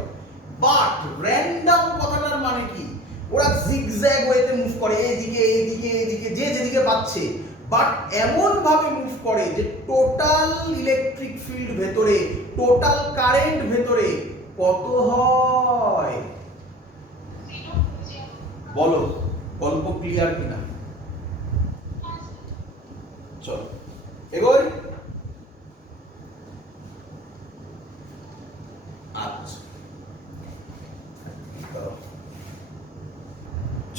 বাট র্যান্ডম কথাটার মানে কি? ওরা জিগজ্যাগ ওয়েতে মুভ করে, এদিকে এদিকে এদিকে, যে যেদিকে পাচ্ছে, বাট এমন ভাবে মুভ করে যে টোটাল ইলেকট্রিক ফিল্ড ভেতরে, টোটাল কারেন্ট ভেতরে কত হয়? বলো, গল্প ক্লিয়ার কিনা? চলো এগোই। আচ্ছা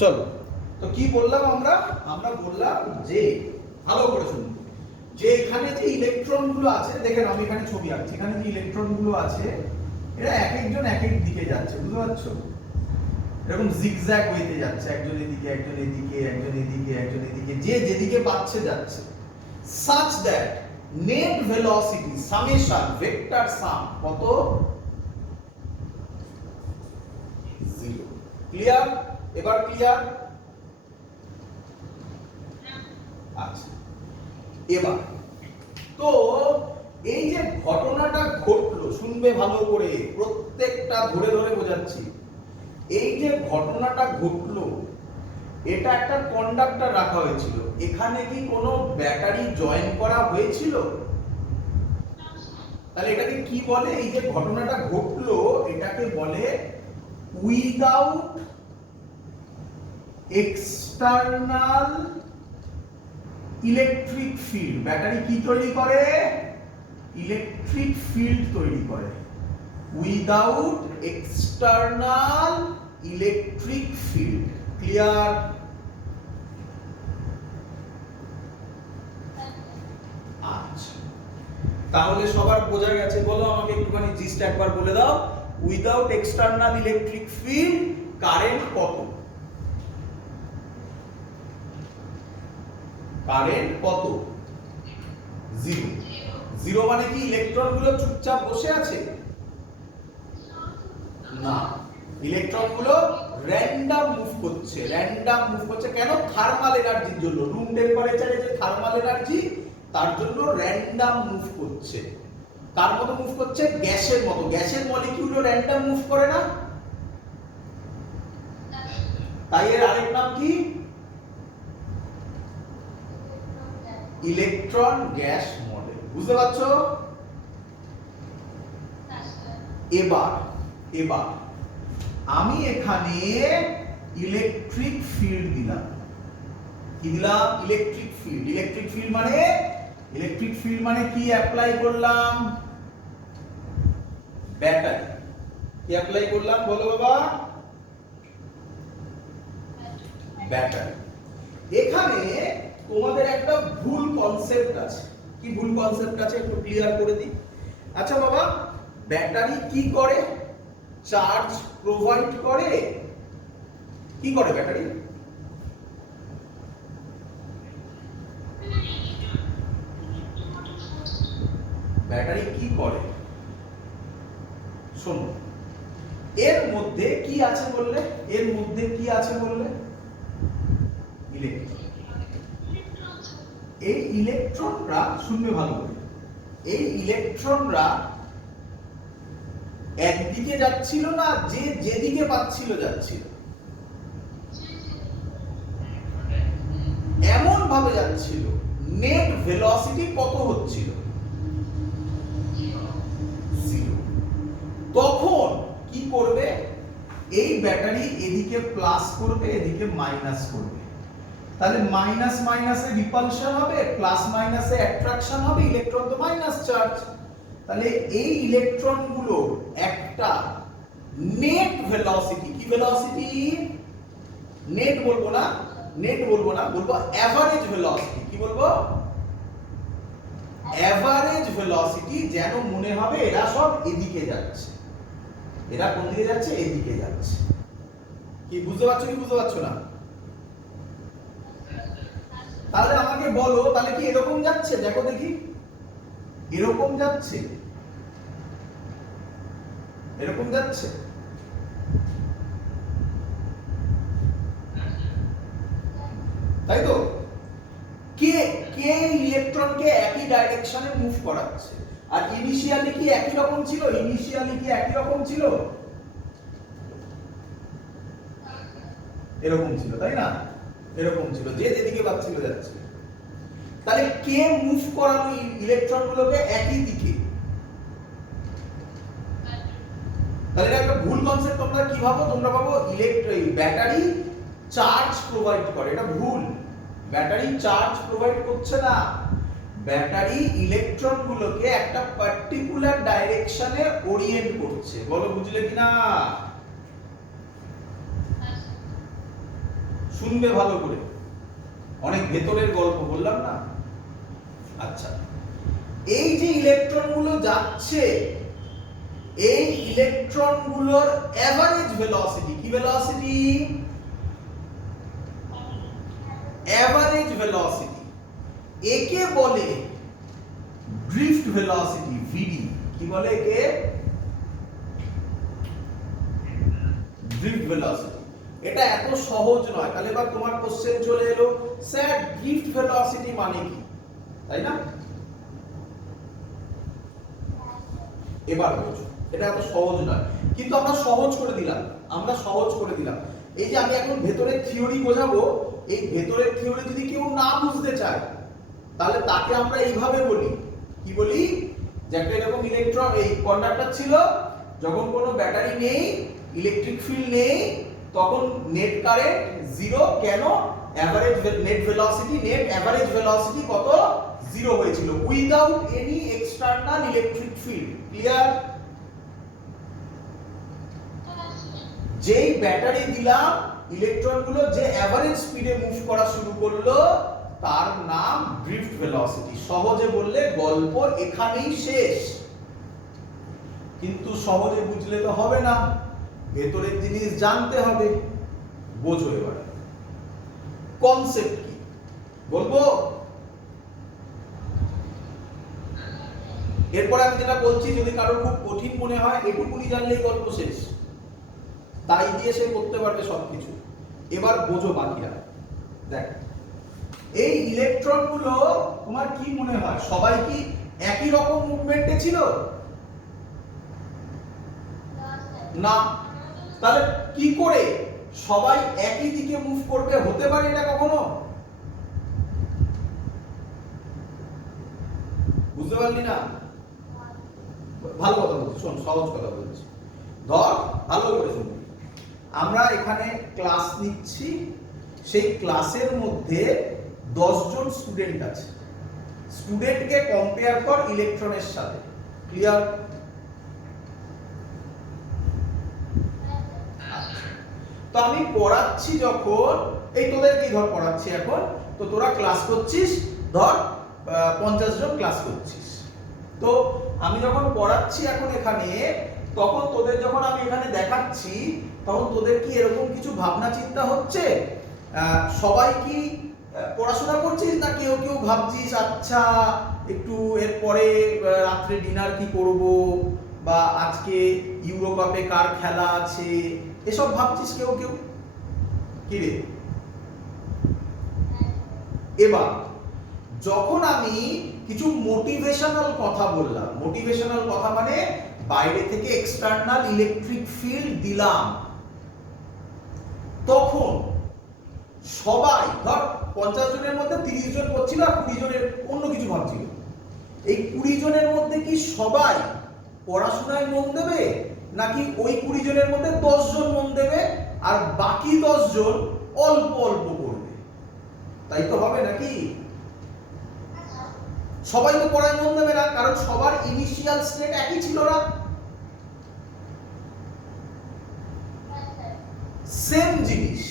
চলো, তো কি বললাম আমরা? আমরা বললাম যে, ভালো করে শুনুন, যে এখানে যে ইলেকট্রন গুলো আছে, দেখেন আমি এখানে ছবি আঁকছি, এখানে যে ইলেকট্রন গুলো আছে এরা এক একজন এক এক দিকে যাচ্ছে, বুঝতে পারছো? এরকম জিগজ্যাগ ওয়েতে যাচ্ছে, একজন এদিকে একজন এদিকে একজন এদিকে একজন এদিকে, যে যেদিকে পাচ্ছে যাচ্ছে, such that net velocity summation vector sum কত? 0। ক্লিয়ার? এবার ক্লিয়ার? আচ্ছা, এবার তো এই যে ঘটনাটা ঘটলো, শুনবে ভালো করে, প্রত্যেকটা ধরে ধরে বোঝাচ্ছি। এই যে ঘটনাটা ঘটলো, এটা একটা কন্ডাক্টর রাখা হয়েছিল, এখানে কি কোনো ব্যাটারি জয়েন করা হয়েছিল? তাহলে এটাকে কি বলে? এই যে ঘটনাটা ঘটলো এটাকে বলে without external electric field. Battery কি তৈরি করে? ইলেকট্রিক ফিল্ড তৈরি করে। Without external electric field. Clear? আচ্ছা, তাহলে সবার বোঝা গেছে? বলো আমাকে একটুখানি জিস্ট একবার বলে দাও। Without external electric field current কত? কারেন্ট কত? 0। 0 মানে কি ইলেকট্রন গুলো চুপচাপ বসে আছে? না, ইলেকট্রন গুলো র্যান্ডম মুভ করছে। র্যান্ডম মুভ করছে কেন? থার্মাল এনার্জির জন্য। রুম টেম্পারেচারে যে থার্মাল এনার্জি, তার জন্য র্যান্ডম মুভ করছে। কার মতো মুভ করছে? গ্যাসের মতো। গ্যাসের মলিকিউলও র্যান্ডম মুভ করে না? তাই এর আরেক নাম কি? Electron gas model. বুঝতে পারছো? এবার এবার আমি এখানে ইলেকট্রিক ফিল্ড দিলাম। কি দিলাম? Electric field. ইলেকট্রিক ফিল্ড মানে, ইলেকট্রিক ফিল্ড মানে কি অ্যাপ্লাই করলাম? ব্যাটারি। কি অ্যাপ্লাই করলাম বলো বাবা? ব্যাটারি। এখানে তোমাদের একটা ভুল কনসেপ্ট আছে। কি ভুল কনসেপ্ট আছে একটু ক্লিয়ার করে দিই। আচ্ছা বাবা, ব্যাটারি কি করে? চার্জ প্রোভাইড করে। কি করে ব্যাটারি? ব্যাটারি কি করে? শোনো, এর মধ্যে কি আছে বললে? এর মধ্যে কি আছে বললে? ইলেকট্রন। এই ইলেকট্রনরা, শুনবে ভালো করে, এই ইলেকট্রনরা একদিকে যাচ্ছিল না, যে যেদিকে পাচ্ছিল যাচ্ছিল। এমন ভাবে যাচ্ছিল, নেট ভেলোসিটি কত হচ্ছিল? 0। তখন কি করবে? এই ব্যাটারি এদিকে প্লাস করবে, এদিকে মাইনাস করবে। তাহলে মাইনাস মাইনাসে রিপালশন হবে, প্লাস মাইনাসে অ্যাট্রাকশন হবে, ইলেকট্রন তো মাইনাস চার্জ। তাহলে এই ইলেকট্রন গুলো একটা নেট ভেলোসিটি, কি ভেলোসিটি? নেট বলবো না, নেট বলবো না, বলবো এভারেজ ভেলোসিটি। কি বলবো? Average velocity. যেন মনে হবে এরা সব এদিকে যাচ্ছে। এরা কোন দিকে যাচ্ছে? এদিকে যাচ্ছে। কি বুঝতে পারছো কি বুঝতে পারছো না? তাহলে আমাকে বলো, তাহলে কি এরকম যাচ্ছে? দেখো দেখি, এরকম যাচ্ছে? এরকম যাচ্ছে? তাই তো? কে কে ইলেকট্রনকে একই ডাইরেকশনে মুভ করাচ্ছে? আর ইনিশিয়ালি কি একই রকম ছিল? ইনিশিয়ালি কি একই রকম ছিল? এরকম ছিল, তাই না? এরকম ছিল, যে যেদিকে পাচ্ছিল যাচ্ছে। তাহলে কে মুভ করালো ইলেকট্রনগুলোকে একই দিকে? তাহলে এটা একটা ভুল কনসেপ্ট। তোমরা কি ভাবো? তোমরা ভাবো ব্যাটারি চার্জ প্রোভাইড করে। এটা ভুল। ব্যাটারি চার্জ প্রোভাইড করছে না। ব্যাটারি ইলেকট্রনগুলোকে একটা পার্টিকুলার ডাইরেকশনে ওরিয়েন্ট করছে। বলো বুঝলে কিনা? শুনবে ভালো করে, অনেক ভেতরের গল্প বললাম না। আচ্ছা, এই যে ইলেকট্রনগুলো যাচ্ছে, এই ইলেকট্রনগুলোর এভারেজ ভেলোসিটি কি ভেলোসিটি? এভারেজ ভেলোসিটি, একে বলে ড্রিফট ভেলোসিটি, ভিডি। কি বলে একে? Drift velocity. এটা এত সহজ নয়। তাহলে এবার তোমার কোশ্চেন চলে এলো, স্যার ড্রিফট ভেলোসিটি মানে কি, তাই না? এবার বুঝো, এটা এত সহজ নয়, কিন্তু আমরা সহজ করে দিলাম। এই যে আমি এখন ভেতরের থিওরি বোঝাবো, এই ভেতরের থিওরি যদি কেউ না বুঝতে চায়, তাহলে তাকে আমরা এইভাবে বলি, কি বলি? যে একটা এরকম ইলেকট্রন, এই কন্ডাক্টর ছিল, যখন কোনো ব্যাটারি নেই, ইলেকট্রিক ফিল্ড নেই, তখন নেট কারেন্ট জিরো। কেন? Average net velocity, net average velocity কত? জিরো হয়েছিল, without any external electric field. Clear? যেই ব্যাটারি দিলাম, ইলেকট্রনগুলো যে এভারেজ স্পিডে মুভ করা শুরু করলো, তার নাম ড্রিফট ভেলোসিটি। সহজে বললে গল্প এখানেই শেষ। কিন্তু সহজে বুঝলে তো হবে না, ভেতরের জিনিস জানতে হবে। বোঝো এবার কনসেপ্ট কি বলবো। এরপরে আমি যেটা বলছি, যদি কারোর খুব কঠিন মনে হয়, এটুকুনি জানলেই গল্প শেষ, তাই দিয়ে সে করতে পারবে সবকিছু। এবার বোঝো বাকিরা। দেখ, এই ইলেকট্রনগুলো তোমার কি মনে হয় সবাই কি একই রকম মুভমেন্টে ছিল? না। তাহলে কি করে সবাই একই দিকে মুভ করবে? হতে পারে এটা কখনো? বুঝতে পারলি না? ভালো কথা বলছি, শোন, সহজ কথা বলছি। ধর, ভালো করে শুন, আমরা এখানে ক্লাস নিচ্ছি, সেই ক্লাসের মধ্যে 10 জন স্টুডেন্ট আছে। স্টুডেন্টকে কম্পেয়ার কর ইলেকট্রনের সাথে। ক্লিয়ার? তো আমি পড়াচ্ছি যখন, এই তোদেরকেই ধর পড়াচ্ছি এখন, তো তোরা ক্লাস করছিস, ধর 50 জন ক্লাস করছিস। তো আমি যখন পড়াচ্ছি এখন এখানে, তখন তোদের যখন আমি এখানে দেখাচ্ছি, তখন তোদের কি এরকম কিছু ভাবনা চিন্তা হচ্ছে? সবাই কি পড়াশোনা করছিস, না কেউ কেউ ভাবছিস আচ্ছা একটু এরপরে রাত্রে ডিনার কি করব, বা আজকে ইউরো কাপে কার খেলা আছে, এসব ভাবছিস কেউ কেউ? কি রে? এবার যখন আমি কিছু মোটিভেশনাল কথা বললাম, মোটিভেশনাল কথা মানে বাইরে থেকে এক্সটার্নাল ইলেকট্রিক ফিল্ড দিলাম, তখন সবাই, ধর 50 জনের মধ্যে 30 জন করছিল আর 20 জনের অন্য কিছু ভাবছিল, এই 20 জনের মধ্যে কি সবাই পড়াশোনায় মন দেবে, নাকি ওই 20 জনের মধ্যে 10 জন মন দেবে আর বাকি 10 জন অল্প অল্প করবে? তাই তো হবে নাকি? সবাই তো পড়ায় মন দেবে না, কারণ সবার ইনিশিয়াল স্টেট একই ছিল না। সেম জিনিস,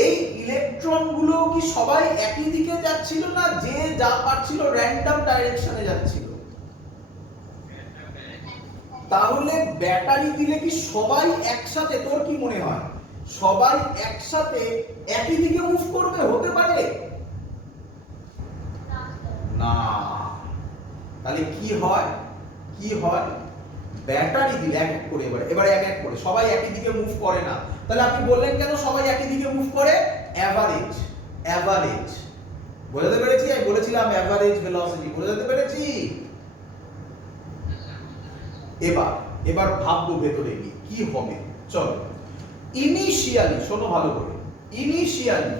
এই ইলেকট্রন গুলো কি সবাই একই দিকে যাচ্ছিল, না যে যা পারছিল র্যান্ডম ডাইরেকশনে যাচ্ছিল? তাহলে ব্যাটারি দিলে কি সবাই একসাথে, তোর কি মনে হয় সবাই একসাথে একই দিকে মুভ করবে? হতে পারে না। তাহলে কি হয়? কি হয়? ব্যাটারি দিলে এক এক করে, এবার এক এক করে সবাই একই দিকে মুভ করে না। তাহলে আপনি বললেন কেন সবাই একই দিকে মুভ করে? Average, average. বোঝাতে পেরেছি? আমি বলেছিলাম এভারেজ ভেলোসিটি, বোঝাতে পেরেছি? এবার ভাববো ভেতরে গিয়ে কি হবে। চলো, ইনিশিয়ালি শোনো ভালো করে, ইনিশিয়ালি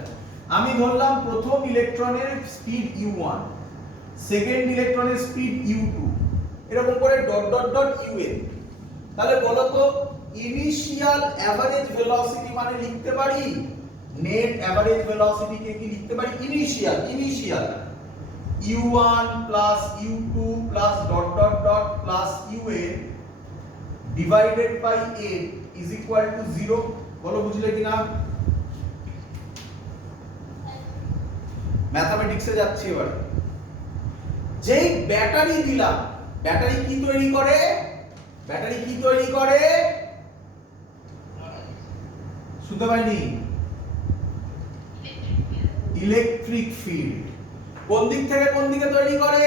আমি ধরলাম প্রথম ইলেকট্রনের স্পিড u1, সেকেন্ড ইলেকট্রনের স্পিড u2, এরকম করে ডট ডট ডট un। তাহলে বলো তো, ইনিশিয়াল এভারেজ ভেলোসিটি মানে লিখতে পারি নেট এভারেজ ভেলোসিটি কে কি লিখতে পারি? Initial, initial u1 plus u2 plus dot dot dot plus un divided by n is equal to 0 বলো বুঝলে কিনা ম্যাথমেটিক্সে যাচ্ছি এবার যেই ব্যাটারি দিলাম ব্যাটারি কি তৈরি করে শুনতে পাইনি ইলেকট্রিক ফিল্ড কোন দিক থেকে কোন দিকে তৈরি করে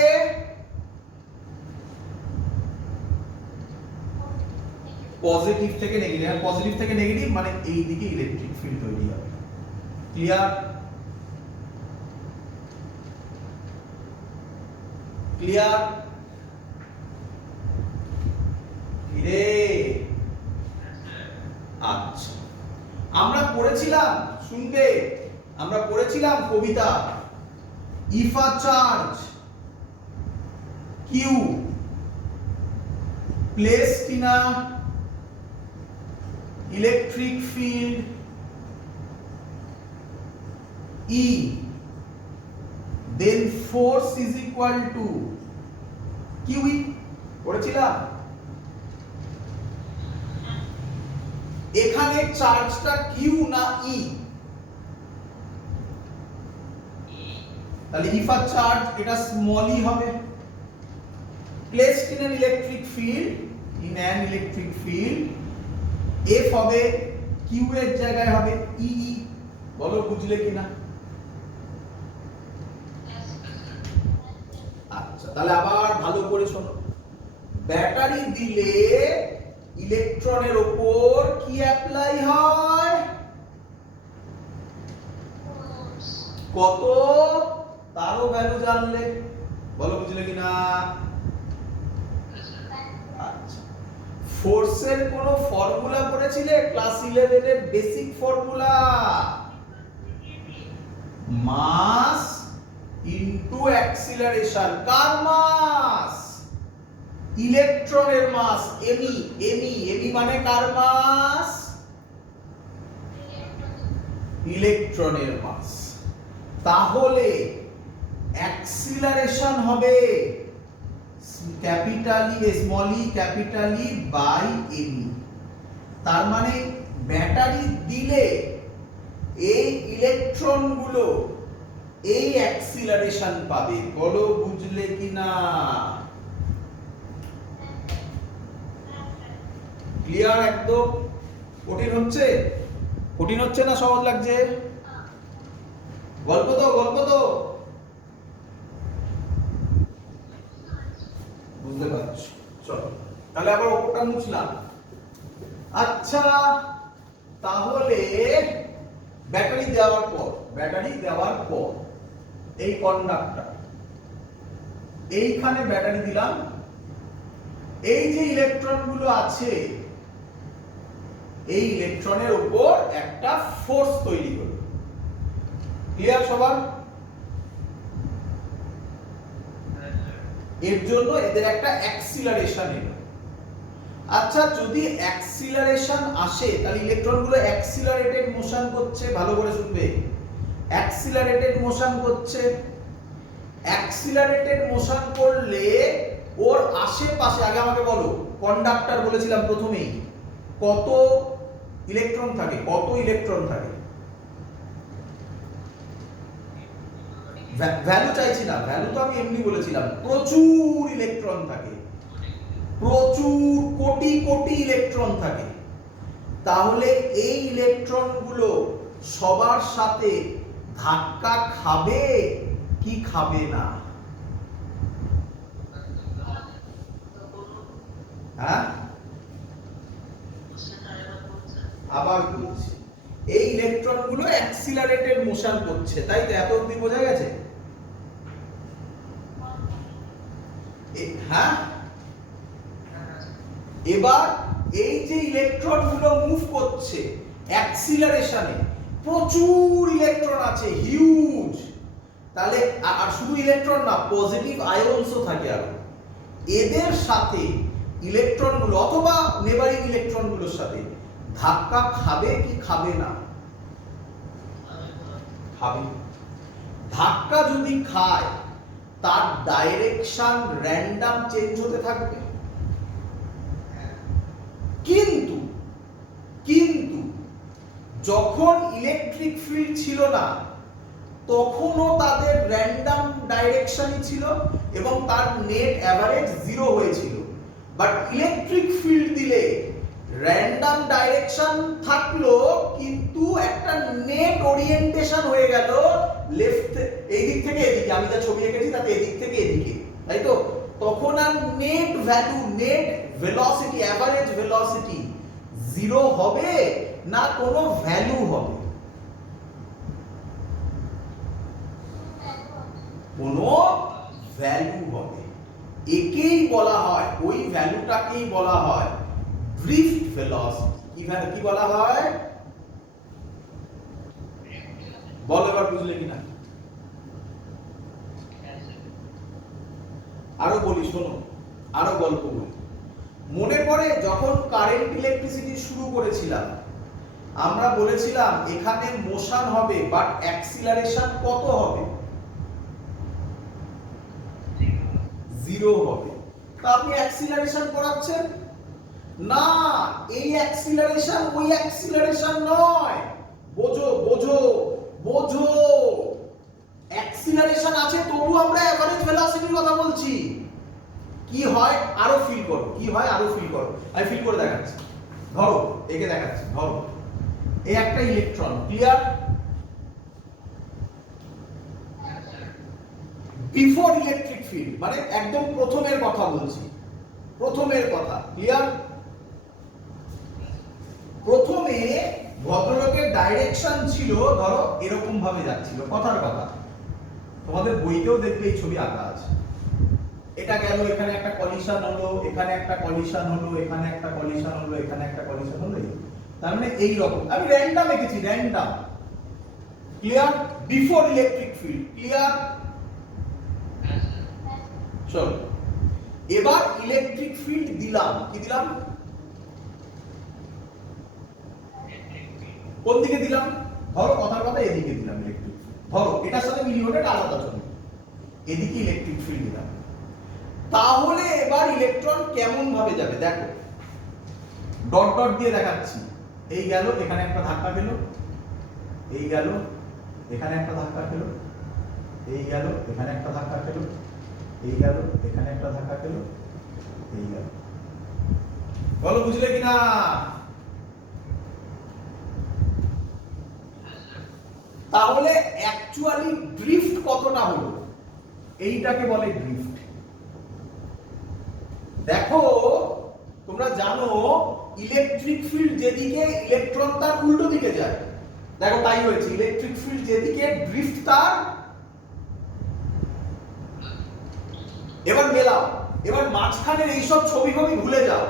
পজিটিভ থেকে নেগেটিভ আর পজিটিভ থেকে নেগেটিভ মানে এই দিকে ইলেকট্রিক ফিল্ড তৈরি হবে ক্লিয়ার আচ্ছা আমরা পড়েছিলাম শুনবে আমরা পড়েছিলাম কবিতা if a charge q placed in a electric field E then force is equal to QE পড়েছিলাম এখানে চার্জটা Q না E তাহলে if a charge এটা স্মল e হবে placed in an electric field F হবে Q এর জায়গায় হবে E বলো বুঝলে কিনা আচ্ছা তাহলে আবার ভালো করে শোনো ব্যাটারি দিলে ইলেকট্রনের উপর কি অ্যাপ্লাই হয় কত তারও ভ্যালু জানলে বলো বুঝলে কিনা আচ্ছা ফোর্সের কোন ফর্মুলা পড়েছিলে ক্লাস 11 এর basic formula mass into acceleration কার মাস ইলেকট্রনের মাস এমি মানে কার মাস ইলেকট্রনের মাস তাহলে অ্যাক্সিলারেশন হবে small E capital E by m e তার মানে ব্যাটারি দিলে এই ইলেকট্রনগুলো এই অ্যাক্সিলারেশন পাবে বলো বুঝলে কিনা ক্লিয়ার একদম কঠিন হচ্ছে না সহজ লাগছে গল্প তো বুঝতে পারছো চলো তাহলে আবার ওপরটা মুছলাম আচ্ছা তাহলে ব্যাটারি দেওয়ার পর এই কন্ডাক্টর এইখানে ব্যাটারি দিলাম এই যে ইলেকট্রন গুলো আছে এই ইলেকট্রনের উপর একটা ফোর্স তৈরি করবে ক্লিয়ার সবার এর জন্য এদের একটা অ্যাক্সিলারেশন এলো আচ্ছা যদি অ্যাক্সিলারেশন আসে তাহলে ইলেকট্রনগুলো অ্যাক্সিলারেটেড মোশন করছে ভালো করে শুনবে অ্যাক্সিলারেটেড মোশন করলে ওর আশেপাশে আগে আমাকে বলো কন্ডাক্টর বলেছিলাম প্রথমেই কত ইলেকট্রন থাকে ভ্যালু চাইছি না ভ্যালু তো আমি এমনি বলেছিলাম প্রচুর ইলেকট্রন থাকে প্রচুর কোটি ইলেকট্রন থাকে তাহলে এই ইলেকট্রনগুলো সবার সাথে ধাক্কা খাবে কি খাবে না হ্যাঁ আবার বলছি এই ইলেকট্রনগুলো অ্যাক্সিলারেটেড মোশন করছে তাই তো এত অবধি বোঝা গেছে হ্যাঁ এবার এই যে ইলেকট্রনগুলো মুভ করছে অ্যাক্সিলারেশনে প্রচুর ইলেকট্রন আছে হিউজ তাহলে আর শুধু ইলেকট্রন না পজিটিভ আয়নসও থাকে আর এদের সাথে ইলেকট্রনগুলো অথবা নেবারিং ইলেকট্রনগুলোর সাথে ধাক্কা খাবে কি খাবে না খাবে ধাক্কা যদি খায় তার ডাইরেকশন র্যান্ডম চেঞ্জ হতে থাকবে। কিন্তু কিন্তু যখন ইলেকট্রিক ফিল্ড ছিল না তখনও তাদের র্যান্ডম ডাইরেকশনই ছিল এবং তার নেট অ্যাভারেজ 0 হয়েছিল। বাট ইলেকট্রিক ফিল্ড দিলে র্যান্ডম ডাইরেকশন থাকলো কিন্তু একটা নেট ওরিয়েন্টেশন হয়ে গেল লেফট, এই দিক থেকে এদিকে, আমি যা ছবি এঁকেছি তাতে এদিক থেকে এদিকে, তাই তো? তখন আর net value, net velocity, average velocity 0 হবে না কোনো ভ্যালু হবে? কোনো ভ্যালু হবে। একেই বলা হয়, ওই ভ্যালুটাকেই বলা হয় ড্রিফট ভেলোসিটি। কি বলা হয় বল, এবার বুঝলে কিনা? আরো বলি, শোনো, আরো গল্প বলি। মনে পড়ে যখন কারেন্ট ইলেকট্রিসিটি শুরু করেছিলাম, আমরা বলেছিলাম এখানে মোশন হবে, বাট অ্যাক্সিলারেশন কত হবে? 0 হবে। তা আপনি অ্যাক্সিলারেশন করাচ্ছেন না, এই অ্যাক্সিলারেশন ওই অ্যাক্সিলারেশন নয়। বোঝো বোঝো বোঝো, অ্যাক্সিলারেশন আছে তবু আমরা এভারেজ ভেলোসিটির কথা বলছি। কি হয় আরো ফিল করো, কি হয় আরো ফিল করো, আমি ফিল করে দেখাচ্ছি। ধরো একে দেখাচ্ছি, ধরো এই একটা electron, clear? Before electric field মানে একদম প্রথমের কথা বলছি, প্রথমের কথা, ক্লিয়ার? প্রথমে ভদ্রলোকের ডাইরেকশন ছিল ধরো এরকম ভাবে যাচ্ছিল, কথার কথা, তোমাদের বইতেও দেখবে এই ছবি আঁকা আছে। এটা গেল, এখানে একটা কলিশন হলো, এখানে একটা কলিশন হলো, এখানে একটা কলিশন হলো, এখানে একটা কলিশন হলো, তার মানে এই রকম। আমি র্যান্ডম এঁকেছি, random, clear? Before electric field, clear? চলো এবার ইলেকট্রিক ফিল্ড দিলাম, কি দিলাম? কোন দিকে দিলাম? ধরো কথার কথা এদিকে দিলাম ইলেকট্রিক ফিল্ড, ধরো এটার সাথে মিলিয়ে ওটা আলাদা ছবি, এদিকে ইলেকট্রিক ফিল্ড দিলাম। তাহলে এবার ইলেকট্রন কেমন ভাবে যাবে দেখো, ডট ডট দিয়ে দেখাচ্ছি। এই গেল, এখানে একটা ধাক্কা খেল, এই গেল, এখানে একটা ধাক্কা খেল, এই গেল, এখানে একটা ধাক্কা খেল, এই গেল, এখানে একটা ধাক্কা খেল, এই গেল। বলো বুঝলে কিনা? তাহলে অ্যাকচুয়ালি ড্রিফট কতটা হলো, এইটাকে বলে ড্রিফট। দেখো তোমরা জানো ইলেকট্রিক ফিল্ড যেদিকে ইলেকট্রন তার উল্টো দিকে যায়, দেখো তাই হয়েছে। ইলেকট্রিক ফিল্ড যেদিকে ড্রিফট তার, এবার মেলাও, এবার মাঝখানের এইসব ছবি ফবি ভুলে যাও,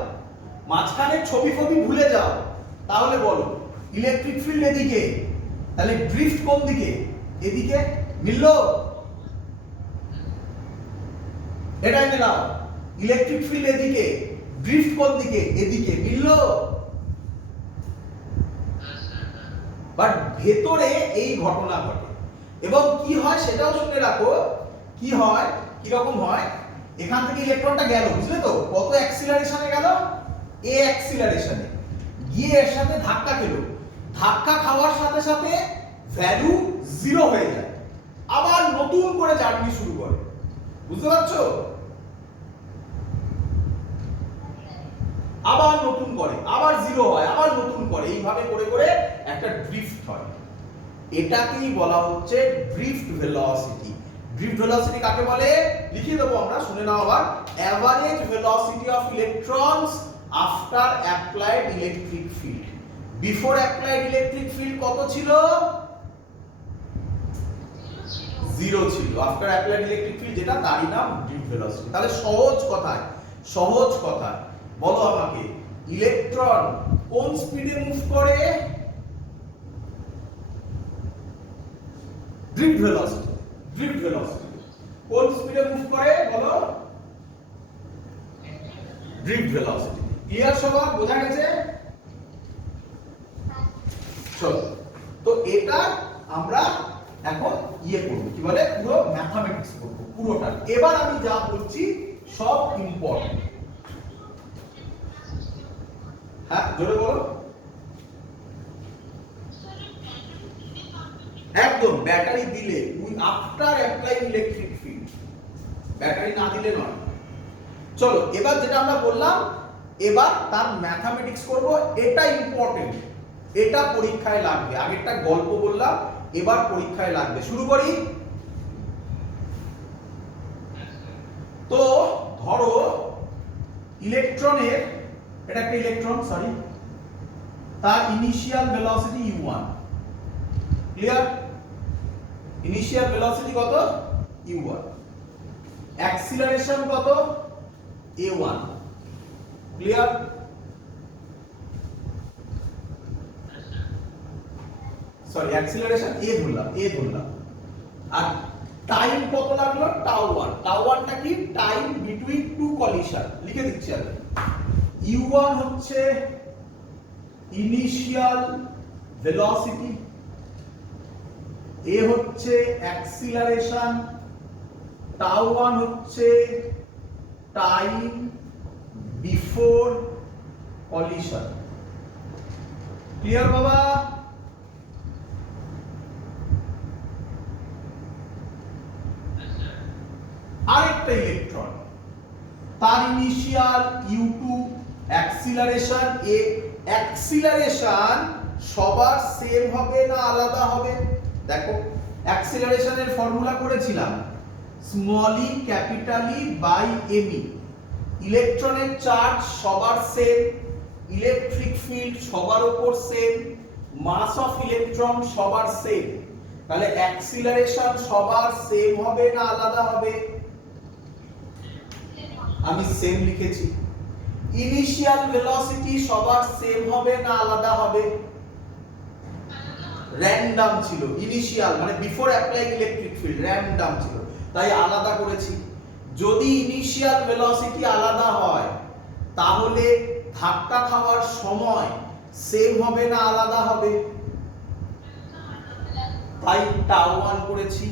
মাঝখানের ছবি ফবি ভুলে যাও। তাহলে বলো ইলেকট্রিক ফিল্ড এদিকে, তাহলে ড্রিফট কোন দিকে? এদিকে, মিললো? এটাই মেলাও, ইলেকট্রিক ফিল্ড এদিকে, ড্রিফট কোন দিকে? এদিকে, মিললো? বাট ভেতরে এই ঘটনা ঘটে এবং কি হয় সেটাও শুনে রাখো। কি হয়, কি রকম হয়, এখান থেকে ইলেকট্রনটা গেল, বুঝলে তো? কত অ্যাক্সিলারেশনে গেল? এ অ্যাক্সিলারেশনে গিয়ে এর সাথে ধাক্কা খেলো, ধাক্কা খাওয়ার সাথে সাথে ভ্যালু 0 হয়ে যায়, আবার নতুন করে জার্নি শুরু করে, বুঝতে পারছো? আবার নতুন করে, আবার 0 হয়, আবার নতুন করে, এইভাবে করে করে একটা ড্রিফট হয়। এটাকেই বলা হচ্ছে ড্রিফট ভেলোসিটি। ড্রিফট ভেলোসিটি কাকে বলে লিখে দেবো আমরা, শুনে নাও আবার। Average velocity of electrons after applied electric field. Before applied electric field কত ছিল? 0 ছিল। আফটার অ্যাপ্লাইড ইলেকট্রিক ফিল্ড যেটা, তারই নাম ড্রিফট ভেলোসিটি। তাহলে সহজ কথায়, সহজ কথায় বলো আমাকে, ইলেকট্রন কোন স্পিডে মুভ করে? Drift velocity. ড্রিফট ভেলোসিটি কোন স্পিডে মুভ করে বলো? Drift velocity. ক্লিয়ার সবার? বোঝা গেছে? চলো, তো এটা আমরা এখন ইয়ে করব, কি বলে, পুরো ম্যাথমেটিক্স করব পুরোটা। এবার আমি যা বলছি সব ইম্পর্টেন্ট। হ্যাঁ জোরে বলো। একদম, ব্যাটারি দিলে, after applying electric field, battery না দিলে নয়। চলো এবার যেটা আমরা বললাম, এবার তার ম্যাথমেটিক্স করব, এটা ইম্পর্টেন্ট, এটা পরীক্ষায় লাগবে। আগেরটা গল্প বললাম, এবার পরীক্ষায় লাগবে। শুরু করি। তো ধরো ইলেকট্রনের, এটা একটা ইলেকট্রন, সরি, তার initial velocity u1, clear? Initial velocity কত? u1, অ্যাক্সিলারেশন কত? a1, clear? Sorry, acceleration a ধরলাম, আর টাইম কত লাগলো? tau1। tau1টা কি? টাইম বিটুইন টু কলিশন, লিখে দিচ্ছি আমি। u1 হচ্ছে ইনিশিয়াল ভেলোসিটি, a হচ্ছে অ্যাক্সিলারেশন, tau1 হচ্ছে টাইম বিফোর কলিশন। ক্লিয়ার বাবা? আরেকটা ইলেকট্রন, তার initial u2, acceleration a। Acceleration সবার সেম হবে না আলাদা হবে? দেখো অ্যাক্সিলারেশনের ফর্মুলা করেছিলাম, small E capital E by M E. ইলেকট্রনের চার্জ সবার সেম, ইলেকট্রিক ফিল্ড সবার উপর সেম, মাস অফ ইলেকট্রন সবার সেম, তাহলে অ্যাক্সিলারেশন সবার সেম হবে না আলাদা হবে? আমি সেম লিখেছি। ইনিশিয়াল ভেলোসিটি সবার সেম হবে না আলাদা হবে? র‍্যান্ডম ছিল, ইনিশিয়াল মানে before applying electric field, random ছিল, তাই আলাদা করেছি। যদি ইনিশিয়াল ভেলোসিটি আলাদা হয় তাহলে ধাক্কা খাওয়ার সময় সেম হবে না আলাদা হবে? তাই tau1 করেছি,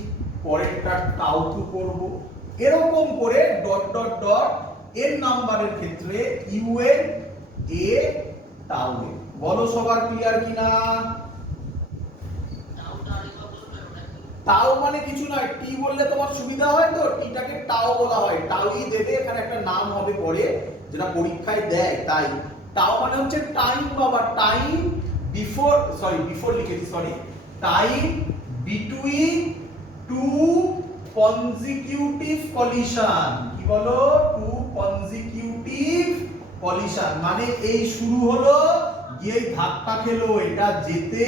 পরেরটা tau2 করব, এরকম করে ডট ডট ডট এর নাম্বারের ক্ষেত্রে un a tau a। বলো সবার ক্লিয়ার কিনা? তাও মানে কিছু নয়, টি বললে তোমার সুবিধা হয়, তো টিটাকে টাও বলা হয়, টাউই দেবে, এখানে একটা নাম হবে পরে যেটা পরীক্ষায় দেয়। তাই টাও মানে হচ্ছে টাইম বাবা, টাইম বিফোর, সরি বিফোর লিখেছি, sorry, time between two consecutive collision. কি বলো? টু কনজিকিউটিভ কলিশন মানে এই শুরু হলো, গিয়ে ধাক্কা খেলো, এটা যেতে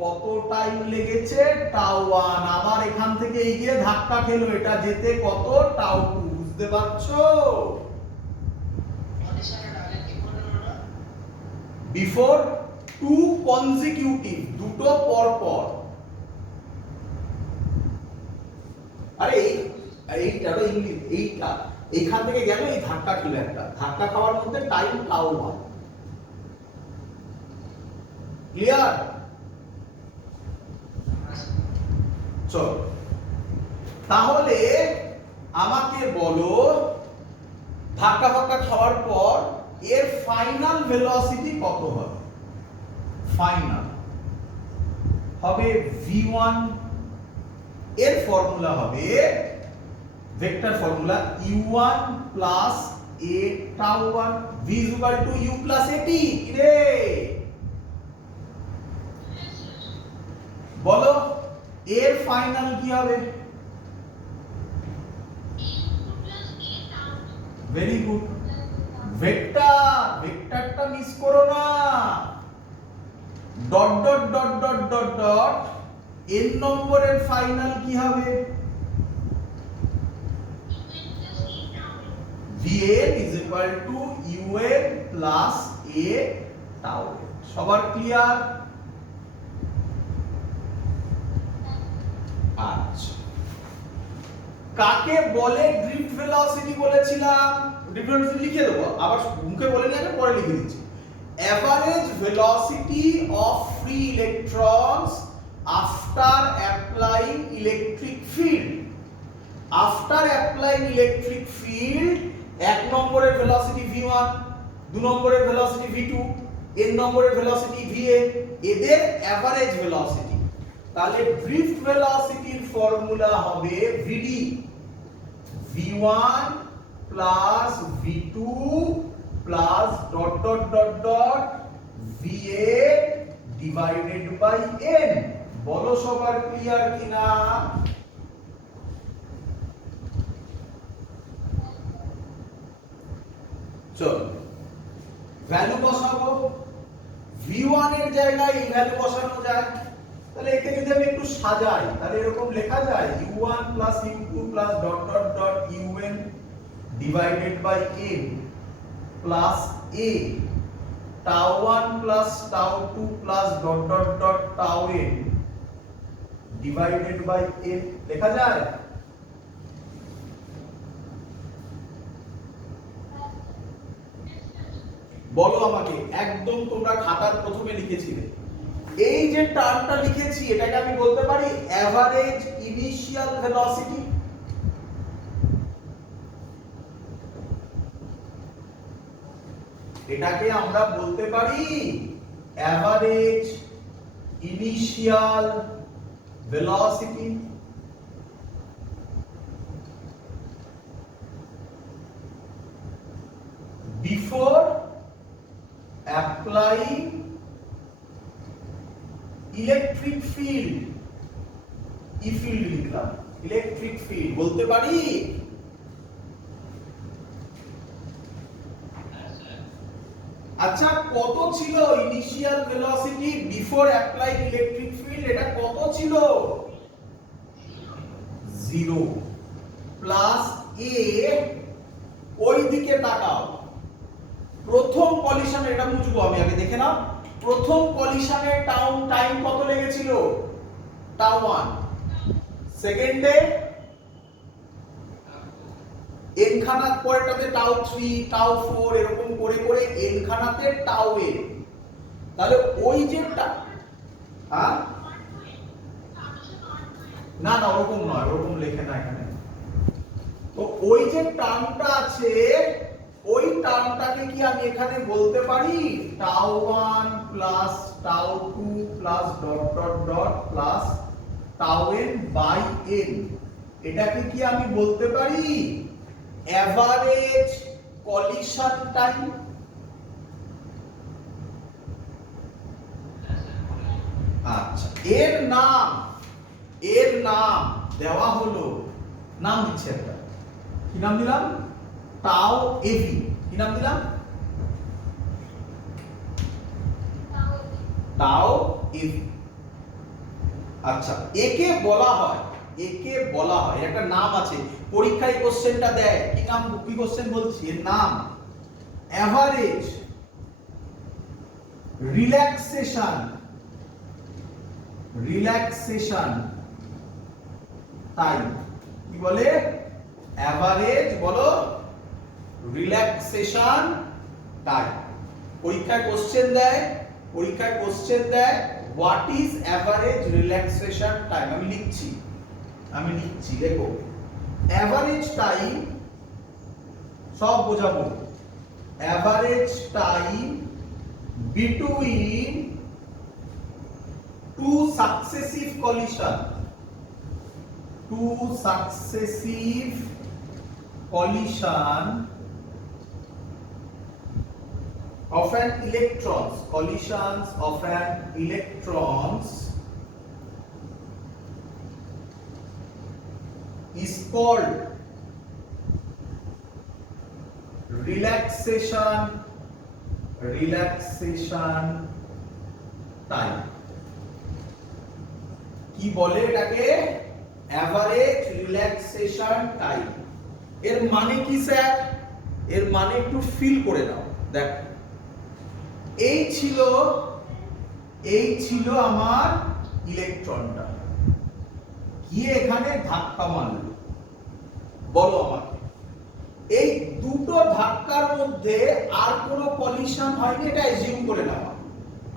কত টাইম লেগেছে? tau1। আবার এখান থেকে এই গিয়ে ধাক্কা খেলো, এটা যেতে কত? tau2। বুঝতে পারছো? বিফোর টু কনজিকিউটিভ, দুটো পর পর। আরে এইটা ইংলিশ, এইটা এইখান থেকে গেল, এই ধাক্কা খেলো, একটা ধাক্কা খাওয়ার মধ্যে টাইম tau1। ক্লিয়ার? চলো তাহলে আমাকে বলো, ধাক্কা ধাক্কা খাওয়ার পর এর ফাইনাল ভেলোসিটি কত হবে? ফাইনাল হবে v1, এর ফর্মুলা হবে vector formula u1 plus a tau1, v is equal to u plus at। কি রে বলো, এর ফাইনাল কি হবে? ভেরি গুড, ভেক্টর, ভেক্টরটা মিস করো না। Dot dot dot dot dot dot n নম্বরের ফাইনাল কি হবে? vn is equal to un plus a tau। সবার ক্লিয়ার? আচ্ছা, কাকে বলে ড্রিফট ভেলোসিটি বলেছিলাম? ড্রিফট ভেলোসিটি লিখে দেবো, আবার মুখে বলে নিয়ে পরে লিখে দিচ্ছি। Average velocity of free electrons after applying electric field. After applying electric field 1 নম্বরের ভেলোসিটি v1, 2 নম্বরের ভেলোসিটি v2, n নম্বরের ভেলোসিটি va, এদের এভারেজ ভেলোসিটি। তাহলে ড্রিফট ভেলোসিটির ফর্মুলা হবে vd, v1 plus v2 plus dot dot dot dot va divided by n। বলো সবার clear কিনা? চল ভ্যালু বসাবো। v1 এর জায়গায় এই ভ্যালু বসানো যায়। তাহলে একে যদি আমি একটু সাজাই তাহলে এরকম লেখা যায় u1 plus u2 plus dot dot dot un divided by n plus a tau 1 plus tau 2 plus dot dot dot tau n divided by n লেখা যায়। বলো আমাকে, একদম তোমরা খাতার প্রথমে লিখেছিলে এই যে টার্মটা লিখেছি এটাকে আমি বলতে পারি এভারেজ ইনিশিয়াল ভেলোসিটি। এটাকে আমরা বলতে পারি average initial velocity. Before applying electric field, E field লিখলাম, ইলেকট্রিক ফিল্ড বলতে পারি। আচ্ছা কত ছিল initial velocity before applying electric field? এটা কত ছিল? 0 প্লাস a, ওই দিকে তাকাও। প্রথম কলিশনে, এটা মুছবো আমি, আগে দেখে নাও। প্রথম কলিশনে টাইম কত লেগেছিল? tau 1। সেকেন্ডে n খানা, পরেরটাতে tau 3 tau 4 এরকম করে করে n খানাতে tau n। তাহলে ওই যে হ্যাঁ না না ওরকম নয়, ওরকম লেখে না এখানে। তো ওই যে টার্মটা আছে ওই টার্মটাকে কি আমি এখানে বলতে পারি tau 1 plus tau 2 plus dot dot dot plus tau n by n। এটাকে কি আমি বলতে পারি এভারেজ কলিশন টাইম? আচ্ছা এর নাম দেওয়া হলো, নাম দিচ্ছে একটা, কি নাম দিলাম? tau av। কি নাম দিলাম? tau av। আচ্ছা একে বলা হয় একটা নাম আছে, পরীক্ষায় কোশ্চেনটা দেয়, কি নাম, কি কোশ্চেন বলছি, এর নাম এভারেজ রিল্যাক্সেশন টাইম। কি বলে? এভারেজ, বলো, রিল্যাক্সেশন টাইম। পরীক্ষায় কোশ্চেন দেয় what is average relaxation time. আমি লিখছি দেখো, এভারেজ টাইম সব বোঝাবো। Average time between two successive collision of an electrons is called relaxation time। কি বলে এটাকে? Average relaxation time. এর মানে কি স্যার? এর মানে একটু ফিল করে নাও। দেখ এই ছিল আমার ইলেকট্রনটা, গিয়ে এখানে ধাক্কা মারলো। বলো আমাকে, এই দুটো ধাক্কার মধ্যে আর কোনো কলিশন হয়নি, এটা অ্যাজিউম করে নাও।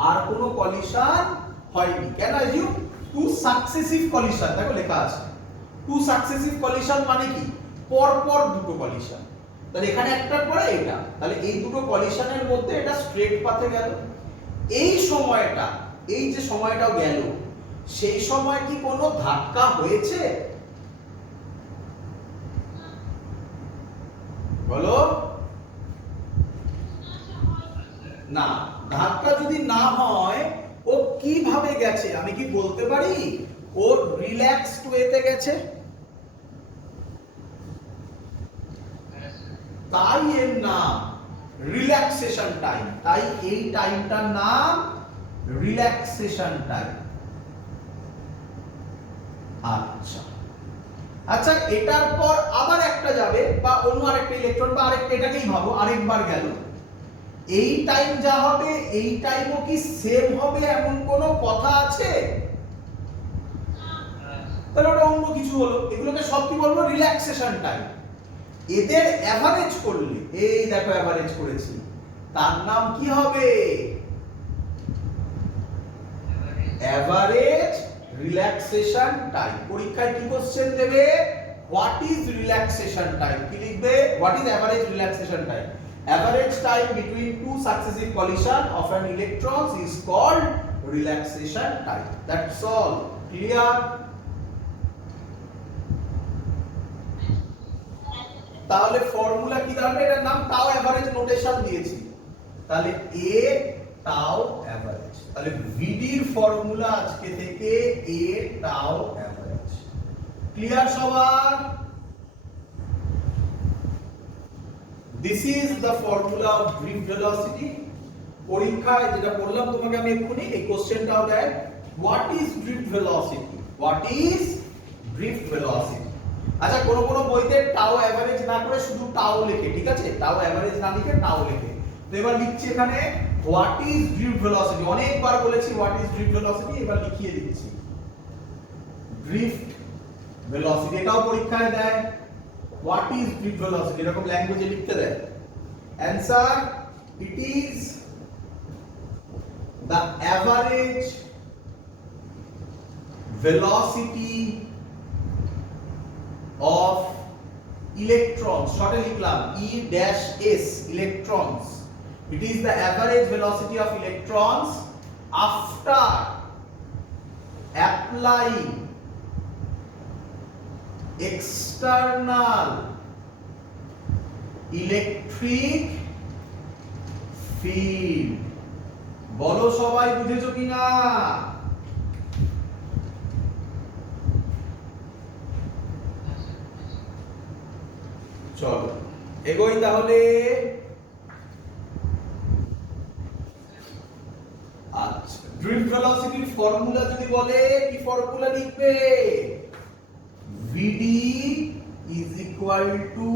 আর কোনো কলিশন হয়নি। কেন অ্যাজিউম? টু সাকসেসিভ কলিশন, দেখো লেখা আছে টু সাকসেসিভ কলিশন মানে কি পর পর দুটো কলিশন, তাহলে এখানে একটার পরে এটা, তাহলে এই দুটো কলিশনের মধ্যে এটা স্ট্রেট পাথে গেল। এই সময়টা, এই যে সময়টাও গেল, সেই সময় কি কোনো ধাক্কা হয়েছে বলো? না, ধাক্কা যদি না হয় ও কিভাবে গেছে আমি কি বলতে পারি? ও রিল্যাক্সড ওয়েতে গেছে, তাই এর নাম রিল্যাক্সেশন টাইম। তাই এই টাইমটার নাম রিল্যাক্সেশন টাইম। আচ্ছা আচ্ছা, এটার পর আবার একটা যাবে বা অন্য আরেকটা ইলেকট্রন বা আরেকটা, এটাকেই ভাবো আরেকবার গেল, এই টাইম যা হবে এই টাইমও কি সেম হবে এমন কোনো কথা আছে? তাহলে ওটা অন্য কিছু হলো। এগুলোকে সব কি বলবো? Relaxation time. এদের এভারেজ করলে, এই দেখো এভারেজ করেছি, তার নাম কি হবে? Average relaxation time. পরীক্ষায় কি কোশ্চেন দেবে? What is relaxation time? কি লিখবে? What is average relaxation time? Average time between two successive collision of an electrons is called relaxation time. That's all. Clear? তাহলে ফর্মুলা কি দাঁড়াবে? এটার নাম টাও এভারেজ নোটেশন দিয়েছি। তাহলে a টাও এভারেজ। তাহলে VD এর ফর্মুলা আজকে থেকে a টাও এভারেজ। ক্লিয়ার সবার? This is the formula of drift velocity. পরীক্ষায় যেটা বললাম তোমাকে আমি এক্ষুনি, এই কোশ্চেনটাও দেয়, what is drift velocity? What is drift velocity? আচ্ছা, কোন কোন বইতে টাও এভারেজ না করে শুধু টাও লেখে, ঠিক আছে? টাও এভারেজ না লিখে টাও লেখে। তো এবার লিখছি এখানে what is drift velocity। অনেকবার বলেছি what is drift velocity, এবার লিখিয়ে দিচ্ছি drift velocity। এটাও পরীক্ষায় দেয় what is drift velocity, এরকম ল্যাঙ্গুয়েজে লিখতে দেয়। Answer, it is the average velocity of electrons, shortly লিখলাম E-S, electrons. It is the average velocity of electrons after applying external electric field. বলো সবাই বুঝেছো কিনা? চলো এগোই তাহলে। আচ্ছা, ড্রিফট ভেলোসিটির ফর্মুলা যদি বলে, কি ফর্মুলা লিখবে? VD is equal to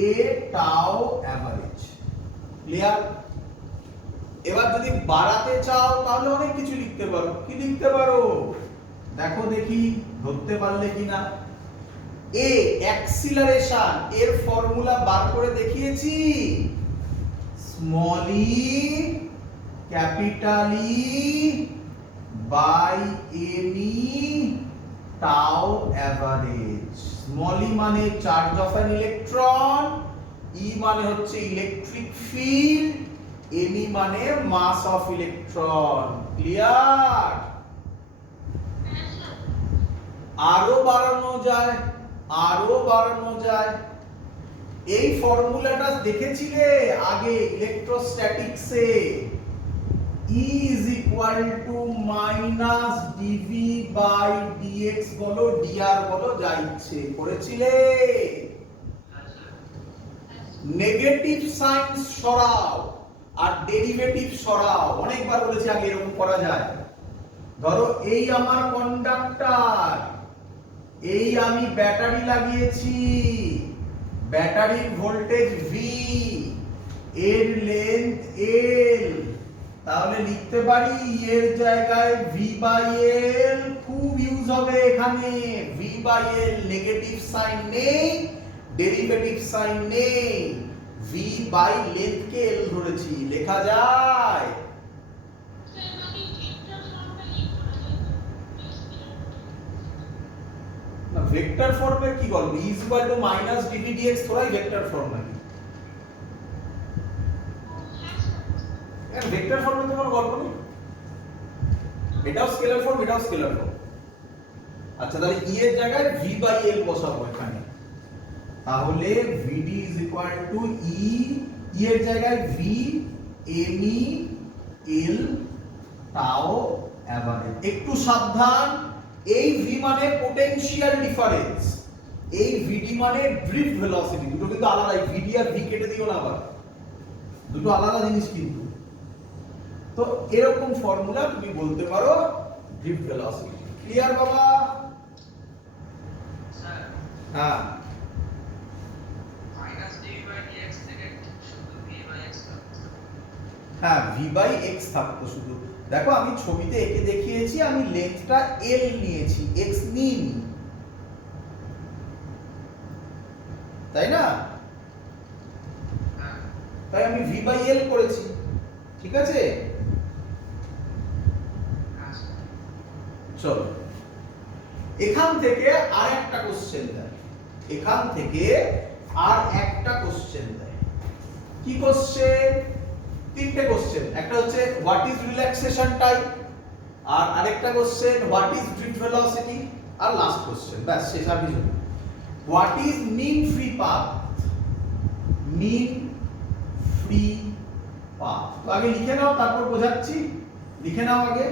A tau average. Clear? এবার যদি বাড়াতে চাও তাহলে অনেক কিছু লিখতে পারো। কি লিখতে পারো দেখো দেখি, ধরতে পারলে কিনা। এ অ্যাক্সিলারেশন, এর ফর্মুলা বার করে দেখিয়েছি, small E capital E by M e tau average. Small e মানে charge of an electron, E মানে হচ্ছে ইলেকট্রিক ফিল্ড, এম ই মানে মাস অফ ইলেকট্রন। ক্লিয়ার? আরো বাড়ানো যায়, আরো বাড়ানো যায়। এই ফর্মুলাটা দেখেছিলে আগে ইলেকট্রোস্ট্যাটিক্সে, E is equal to minus dV by dx বলো dr বলো, যা ইচ্ছে করেছিলে। নেগেটিভ সাইন সরাও আর ডেরিভেটিভ সরাও, অনেকবার বলেছি আগে এরকম করা যায়। ধরো এই আমার কন্ডাক্টর, এই আমি ব্যাটারি লাগিয়েছি, ব্যাটারির ভোল্টেজ V, এর লেন্থ L, তাহলে লিখতে পারি এর জায়গায় V/L, খুব ইউজ হবে এখানে। V/L নেগেটিভ সাইন নেই, ডেরিভেটিভ সাইন নেই, V বাই লেন্থ কে L ধরেছি, লেখা যায়। ভেক্টর ফর্মে কি বলবো e = মাইনাস dv dx থোড়াই ভেক্টর ফর্ম নাকি? এর ভেক্টর ফর্মে তো কোনো গল্প নেই, এটাও স্কেলার ফর্ম, এটাও স্কেলার ফর্ম। আচ্ছা তাহলে e এর জায়গায় v বাই l বসাবো এখানে, তাহলে vd = e এর জায়গায় v me l টাও অ্যাভারেজ। একটু সাবধান, এই v মানে পোটেনশিয়াল ডিফারেন্স, এই vd মানে ড্রিফট ভেলোসিটি, দুটো কিন্তু আলাদা। vd আর v কেটে দিও না আবার, দুটো আলাদা জিনিস কিন্তু। তো এরকম ফর্মুলা তুমি বলতে পারো ড্রিফট ভেলোসিটি। ক্লিয়ার বাবা? স্যার হ্যাঁ মাইনাস dv/dx থেকে শুধু v/x হ্যাঁ v/x থাকতো শুধু। দেখো আমি ছবিতে এঁকে দেখিয়েছি, আমি লেন্থটা l নিয়েছি, x নিইনি, তাই না? হ্যাঁ তাই আমি v/l করেছি, ঠিক আছে? চলো এখান থেকে আর একটা কোশ্চেন দেয়, এখান থেকে আর একটা কোশ্চেন দেয়। কি কোশ্চেন? তিনটে কোশ্চেন। একটা হচ্ছে হোয়াট ইজ রিল্যাক্সেশন টাইম, আর আরেকটা question what is drift velocity, আর লাস্ট কোশ্চেন, ব্যাস শেষ। আর কিছু না। What is mean free path, mean free path. তো আগে লিখে নাও, তারপর বোঝাচ্ছি। লিখে নাও আগে।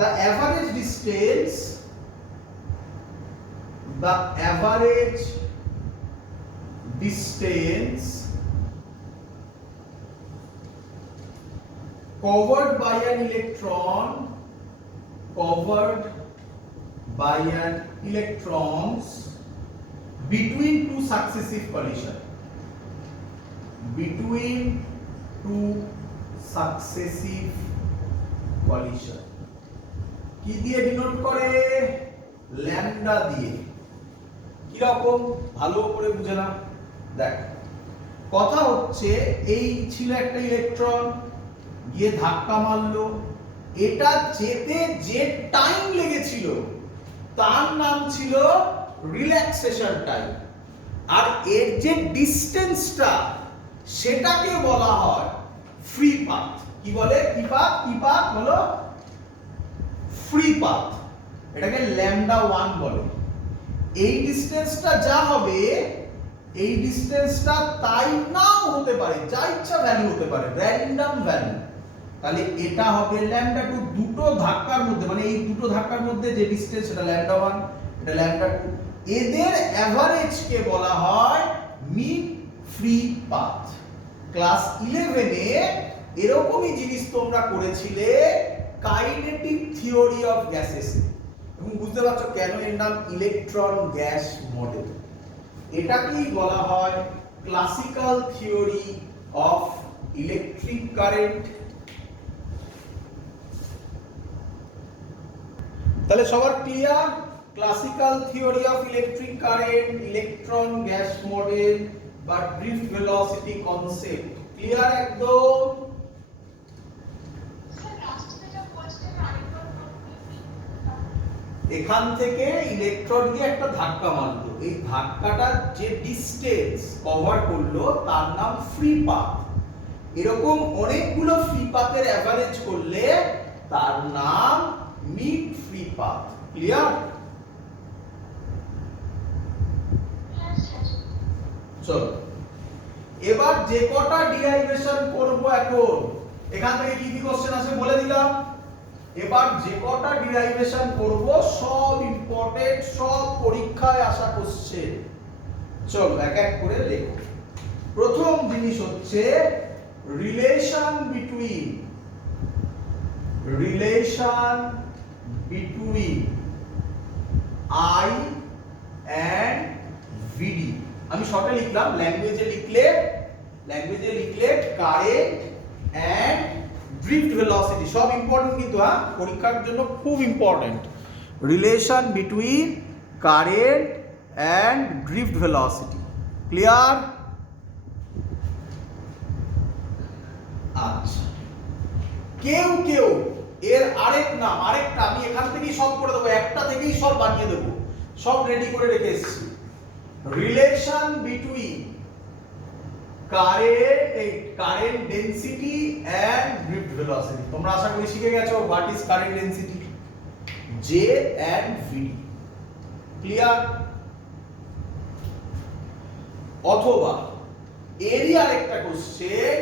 The average distance covered by an electrons between two successive collision, কি দিয়ে ডিনোট করে? ল্যামডা দিয়ে। কি রকম? ভালো করে বুঝে না। দেখ কথা হচ্ছে, এই ছিল একটা ইলেকট্রন, গিয়ে ধাক্কা মারলো, এটা যেতে যে টাইম লেগেছিল তার নাম ছিল রিল্যাক্সেশন টাইম, আর এর যে ডিসটেন্সটা সেটাকে বলা হয় ফ্রি পাথ। কি বলে? কি পাথ? কি পাথ হলো ফ্রি পাথ, এটাকে ল্যামডা 1 বলে। এই ডিসটেন্সটা যা হবে, এই ডিসটেন্সটা তাই নাও হতে পারে, যা ইচ্ছা ভ্যালু হতে পারে, র্যান্ডম ভ্যালু। তাহলে এটা হবে ল্যামডা 2। দুটো ধাক্কার মধ্যে, মানে এই দুটো ধাক্কার মধ্যে যে ডিসটেন্স, সেটা ল্যামডা 1, এটা ল্যামডা 2। এদের এভারেজ কে বলা হয় মিন ফ্রি পাথ। ক্লাস 11 এ এরকমই জিনিস তোমরা করেছিলে কাইনেটিক থিওরি অফ গ্যাসেস, এবং বুঝতে পারছো কেন এর নাম ইলেকট্রন গ্যাস মডেল। এটাকেই বলা হয় classical theory of electric current. তাহলে সবার clear? Classical theory of electric current, electron gas model বা ড্রিফট ভেলোসিটি কনসেপ্ট ক্লিয়ার একদম? এখান থেকে ইলেকট্রন দিয়ে একটা ধাক্কা মারলো, এই ধাক্কাটা যে ডিসটেন্স কভার করলো তার নাম ফ্রি পাথ। এরকম অনেকগুলো ফ্রি পাথের এভারেজ করলে তার নাম মিন ফ্রি পাথ। ক্লিয়ার? চলো এবার যে কটা ডিরাইভেশন করব, এখন এখান থেকে কি কি কোশ্চেন আসে বলে দিলাম। এবার যে কটা ডিরাইভেশন করব সব ইম্পর্টেন্ট, সব পরীক্ষায় আসা কোশ্চেন। চল এক এক করে লেখো। প্রথম জিনিস হচ্ছে relation between I and VD। আমি শর্টে লিখলাম, ল্যাঙ্গুয়েজে লিখলে কারেন্ট এন্ড ড্রিফট ভেলোসিটি, সব ইম্পর্টেন্ট কিন্তু, হ্যাঁ পরীক্ষার জন্য খুব important. Relation between current and drift velocity. Clear? আচ্ছা, কেউ এর আরেক নাম, আরেকটা আমি এখান থেকেই সব করে দেবো, একটা থেকেই সব বানিয়ে দেবো। সব রেডি করে রেখে এসেছি। Relation between current density and drift velocity. তোমরা আশা করি শিখে গেছো what is current density, J and VD. Clear? অথবা এরিয়ার একটা question,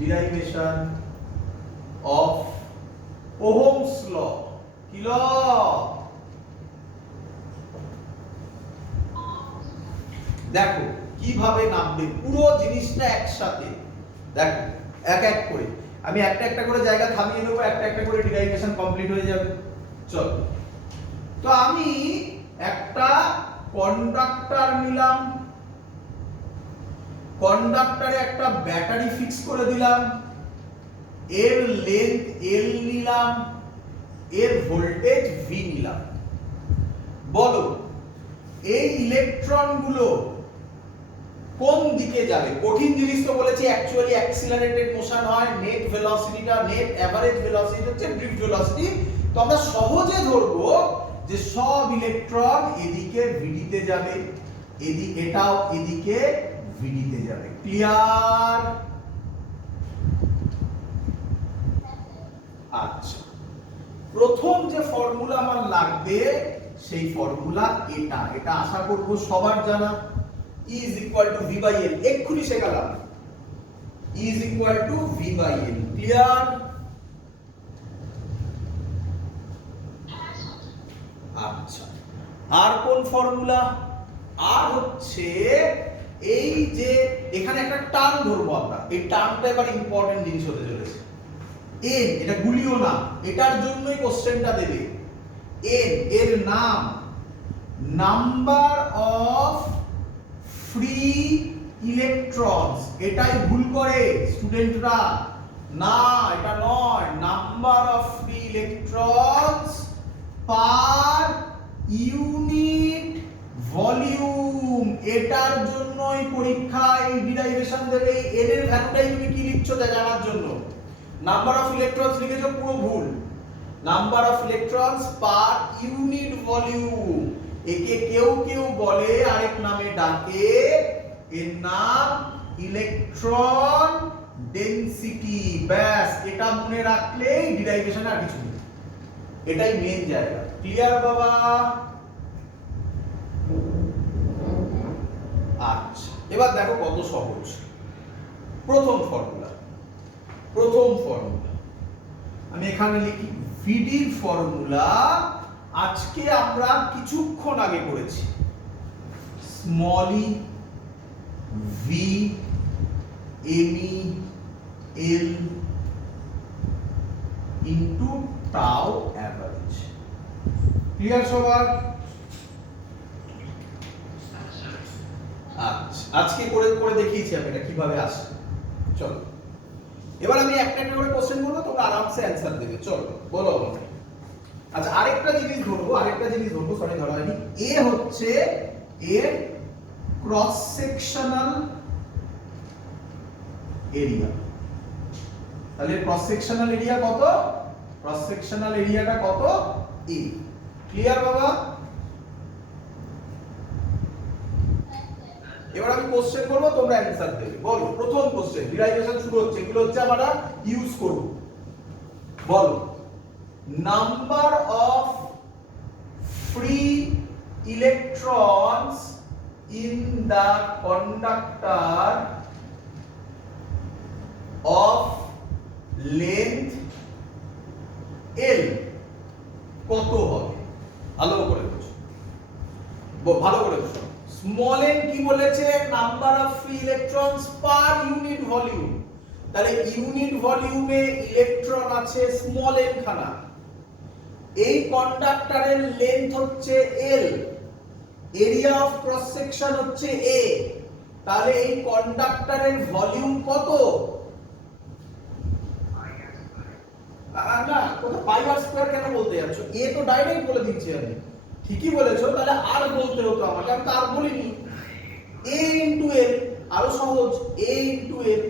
derivation of Ohm's law। কি ল? দেখো কিভাবে নামবে পুরো জিনিসটা একসাথে। দেখো এক এক করে আমি একটা একটা করে জায়গা থামিয়ে নেবো, একটা একটা করে ডেরিভেশন কমপ্লিট হয়ে যাবে। চলো, তো আমি একটা কন্ডাক্টর নিলাম, কন্ডাক্টরে একটা ব্যাটারি ফিক্স করে দিলাম, এর লেন্থ এল নিলাম, এর ভোল্টেজ ভি নিলাম। বলো এই ইলেকট্রন গুলো কোন দিকে যাবে? কঠিন জিনিস তো বলেছি, অ্যাকচুয়ালি অ্যাক্সিলারেটেড মোশন হয়, নেট ভেলোসিটিটা, নেট এভারেজ ভেলোসিটি হচ্ছে ড্রিফট ভেলোসিটি। তো আমরা সহজে ধরবো যে সব ইলেকট্রন এদিকে ভিডিতে যাবে, এটাও এদিকে ভিডিতে যাবে। ক্লিয়ার? আচ্ছা, প্রথম যে ফর্মুলা আমার লাগবে সেই ফর্মুলা এটা আশা করব সবার জানা। E is equal to V by L, এক্ষুনি শেখালাম। E is equal to V by L। Clear? আচ্ছা, আর কোন ফর্মুলা? আর হচ্ছে এই যে এখানে একটা টার্ম ধরবো আমরা, এই টার্মটা এবার ইম্পর্টেন্ট জিনিস হতে চলেছে। এন, এটা গুলিও না, এটার জন্যই কোশ্চেনটা দেবে। এন এর নাম নাম্বার অফ ফ্রি ইলেকট্রনস। এটাই ভুল করে স্টুডেন্টরা, না এটা নয়, number of free electrons per unit volume. এটার জন্যই পরীক্ষায় এই ডেরিভেশন দেবে। এন এর ভ্যালুটাই তুমি কি লিখছো তা জানার জন্য। নাম্বার অফ ইলেকট্রনস লিখেছো পুরো ভুল, number of electrons per unit volume. একে কেউ কেউ বলে আরেক নামে ডাকে, এর নাম ইলেকট্রন ডেনসিটি। ব্যাস, এটা মনে রাখলেই ডেরিভেশন আর কিছু নেই, এটাই মেইন জায়গা। ক্লিয়ার বাবা? আচ্ছা, এবার দেখো কত সহজ। প্রথম ফর্মুলা আমি এখানে লিখি, ভিডির ফর্মুলা আজকে আমরা কিছুক্ষণ আগে করেছি। Small E V M E L into tau average. Clear সবার? আচ্ছা, আজকে করে দেখিয়েছি আমি এটা কিভাবে আসে। চলো, এবার আমি একটা একটা করে কোশ্চেন বলবো, তোমরা আরামসে অ্যানসার দেবে। চলো বলো আমাকে। আচ্ছা, আরেকটা জিনিস ধরবো, সরি ধরা হয়নি। এ হচ্ছে এর ক্রস সেকশনাল এরিয়া। তাহলে ক্রস সেকশনাল এরিয়া কত? ক্রস সেকশনাল এরিয়াটা কত? এ। ক্লিয়ার বাবা? এবার আমি কোশ্চেন করব, তোমরা অ্যানসার দেবে। বলো প্রথম কোশ্চেন, ডেরিভেশন শুরু হচ্ছে, এগুলো হচ্ছে আমরা ইউজ করব। বলো number of free electrons in the conductor of length L কত হবে? ভালো করে বুঝো, ভালো করে বুঝো। স্মল এন কি বলেছে? Number of free electrons per unit volume. তাহলে ইউনিট ভলিউমে ইলেকট্রন আছে স্মল এন খানা। এই কন্ডাক্টরের লেন্থ হচ্ছে এল, এরিয়া অফ ক্রস সেকশন হচ্ছে এ। তাহলে এই কন্ডাক্টরের ভলিউম কত? না, কোথা পাই আর স্কয়ার কেন বলতে যাচ্ছ? এ তো ডাইরেক্ট বলে দিচ্ছি আমি। ঠিকই বলেছো, তাহলে আর বলতে হতো আমাকে, আমি তো আর বলিনি। a ইনটু l, আরো সহজ, a ইনটু l।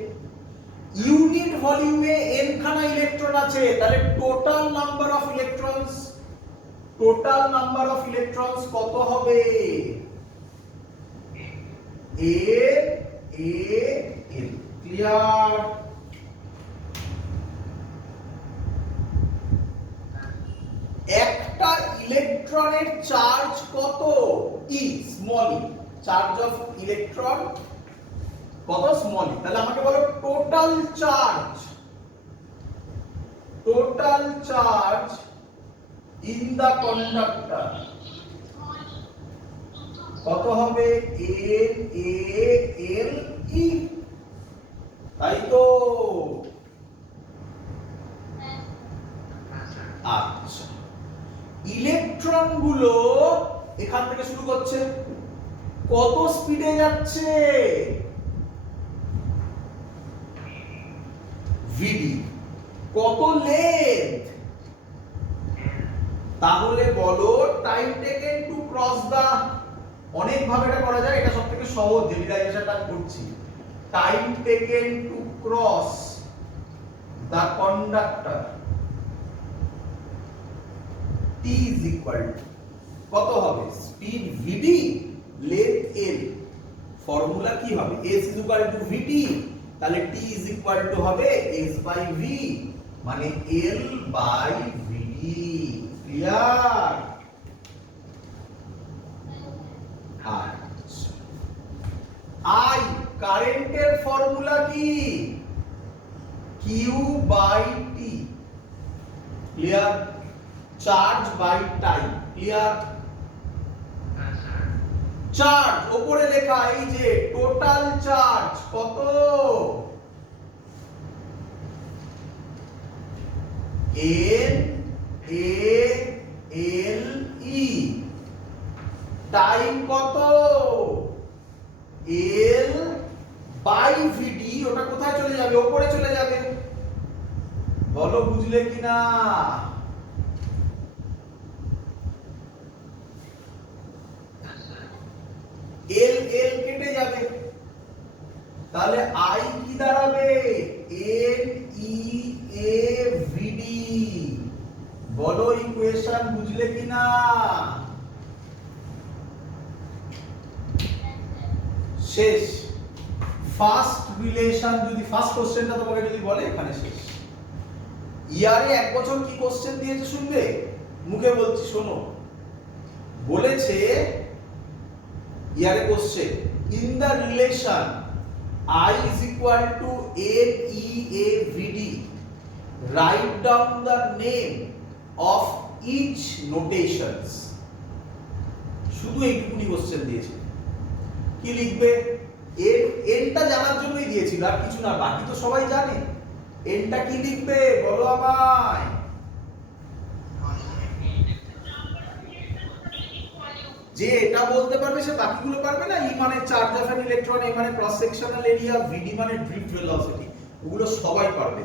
ইউনিট ভলিউমে n খানা ইলেকট্রন আছে, তাহলে টোটাল নাম্বার অফ ইলেকট্রনস কত হবে? n clear? একটা ইলেকট্রনের চার্জ কত? E, small e, charge of electron কত? Small e. তাহলে আমাকে বলো total charge in the conductor কত হবে? n a l e, তাই তো? আচ্ছা, ইলেকট্রন গুলো এখান থেকে শুরু করছে, কত স্পিডে যাচ্ছে? vd। কত লেন্থ? তাহলে বলো টাইম টেকেন টু ক্রস দা, অনেক ভাবে এটা করা যায়, এটা সবথেকে সহজ যে ডিরাইভেশনটা করছি। Time taken to cross the conductor t is equal to কত হবে? Speed vd, length l, formula কি হবে? s is equal to vt, তাহলে t is equal to হবে s by v, মানে l by vd। ক্লিয়ার? আচ্ছা, I কারেন্টের formula কি? q by t। Clear? Charge by time. Clear? Charge উপরে লেখা, এই যে টোটাল চার্জ কত? n a l e, time কত? l বাই vd, ওটা কোথায় চলে যাবে? উপরে চলে যাবে। বলো বুঝলে কিনা? l কেটে যাবে, তাহলে i কি দাঁড়াবে? n e a v d। বলো ইকুয়েশন বুঝলে কিনা? শেষ। ফার্স্ট রিলেশন, যদি ফার্স্ট কোশ্চেনটা তোমাকে যদি বলে, এখানে শেষ। ইয়ারে এক বছর কি কোশ্চেন দিয়েছে শুনবে? মুখে বলছি, শোনো। বলেছে ইয়ারে question, in the relation I is equal to n e a v d, write down the name of each notations। শুধু এইটুকুনি কোশ্চেন দিয়েছে। কি লিখবে? এনটা জানার জন্যই দিয়েছিল, আর কিছু না, বাকি তো সবাই জানে। এনটা কি লিখবে বলো আমায়? যে এটা বলতে পারবে সে বাকিগুলো পারবে না। ই মানে চার্জ অফ অ্যান ইলেকট্রন, এ মানে ক্রস সেকশনাল এরিয়া, ভিডি মানে ড্রিফট ভেলোসিটি, ওগুলো সবাই পারবে।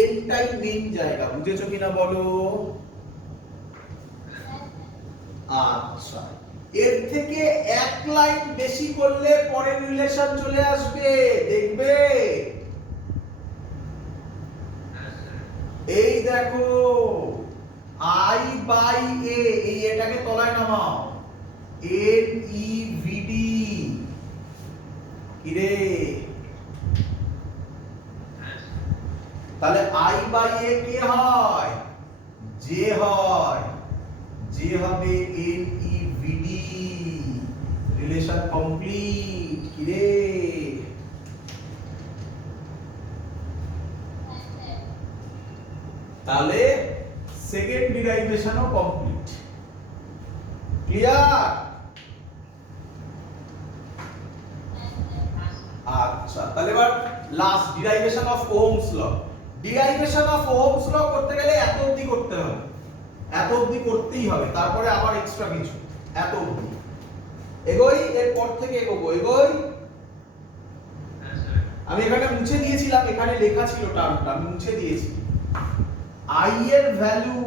এনটাই মেইন জায়গা, বুঝেছো কিনা বলো? আচ্ছা, এর থেকে এক লাইন বেশি করলে পরের রিলেশন চলে আসবে, দেখবে। এই দেখো, I বাই a, এই এটাকে তলায় নামাও, n e v d। কি রে? তাহলে I বাই a কে হয়? j হয়, j হবে n e v d। Relation complete. কি রে? তাহলে সেকেন্ড ডিরাইভেশনও কমপ্লিট। ক্লিয়ার? আচ্ছা, তাহলে এবার last derivation of Ohm's law. Derivation of Ohm's law করতে গেলে এত অবধি করতে হবে, এত অবধি করতেই হবে, তারপরে আবার এক্সট্রা কিছু। এত অবধি এগোই, এরপর থেকে এগোবো। এগোই। আমি এখানে মুছে দিয়েছিলাম, এখানে লেখা ছিল টার্মটা, আমি মুছে দিয়েছি। I এর ভ্যালু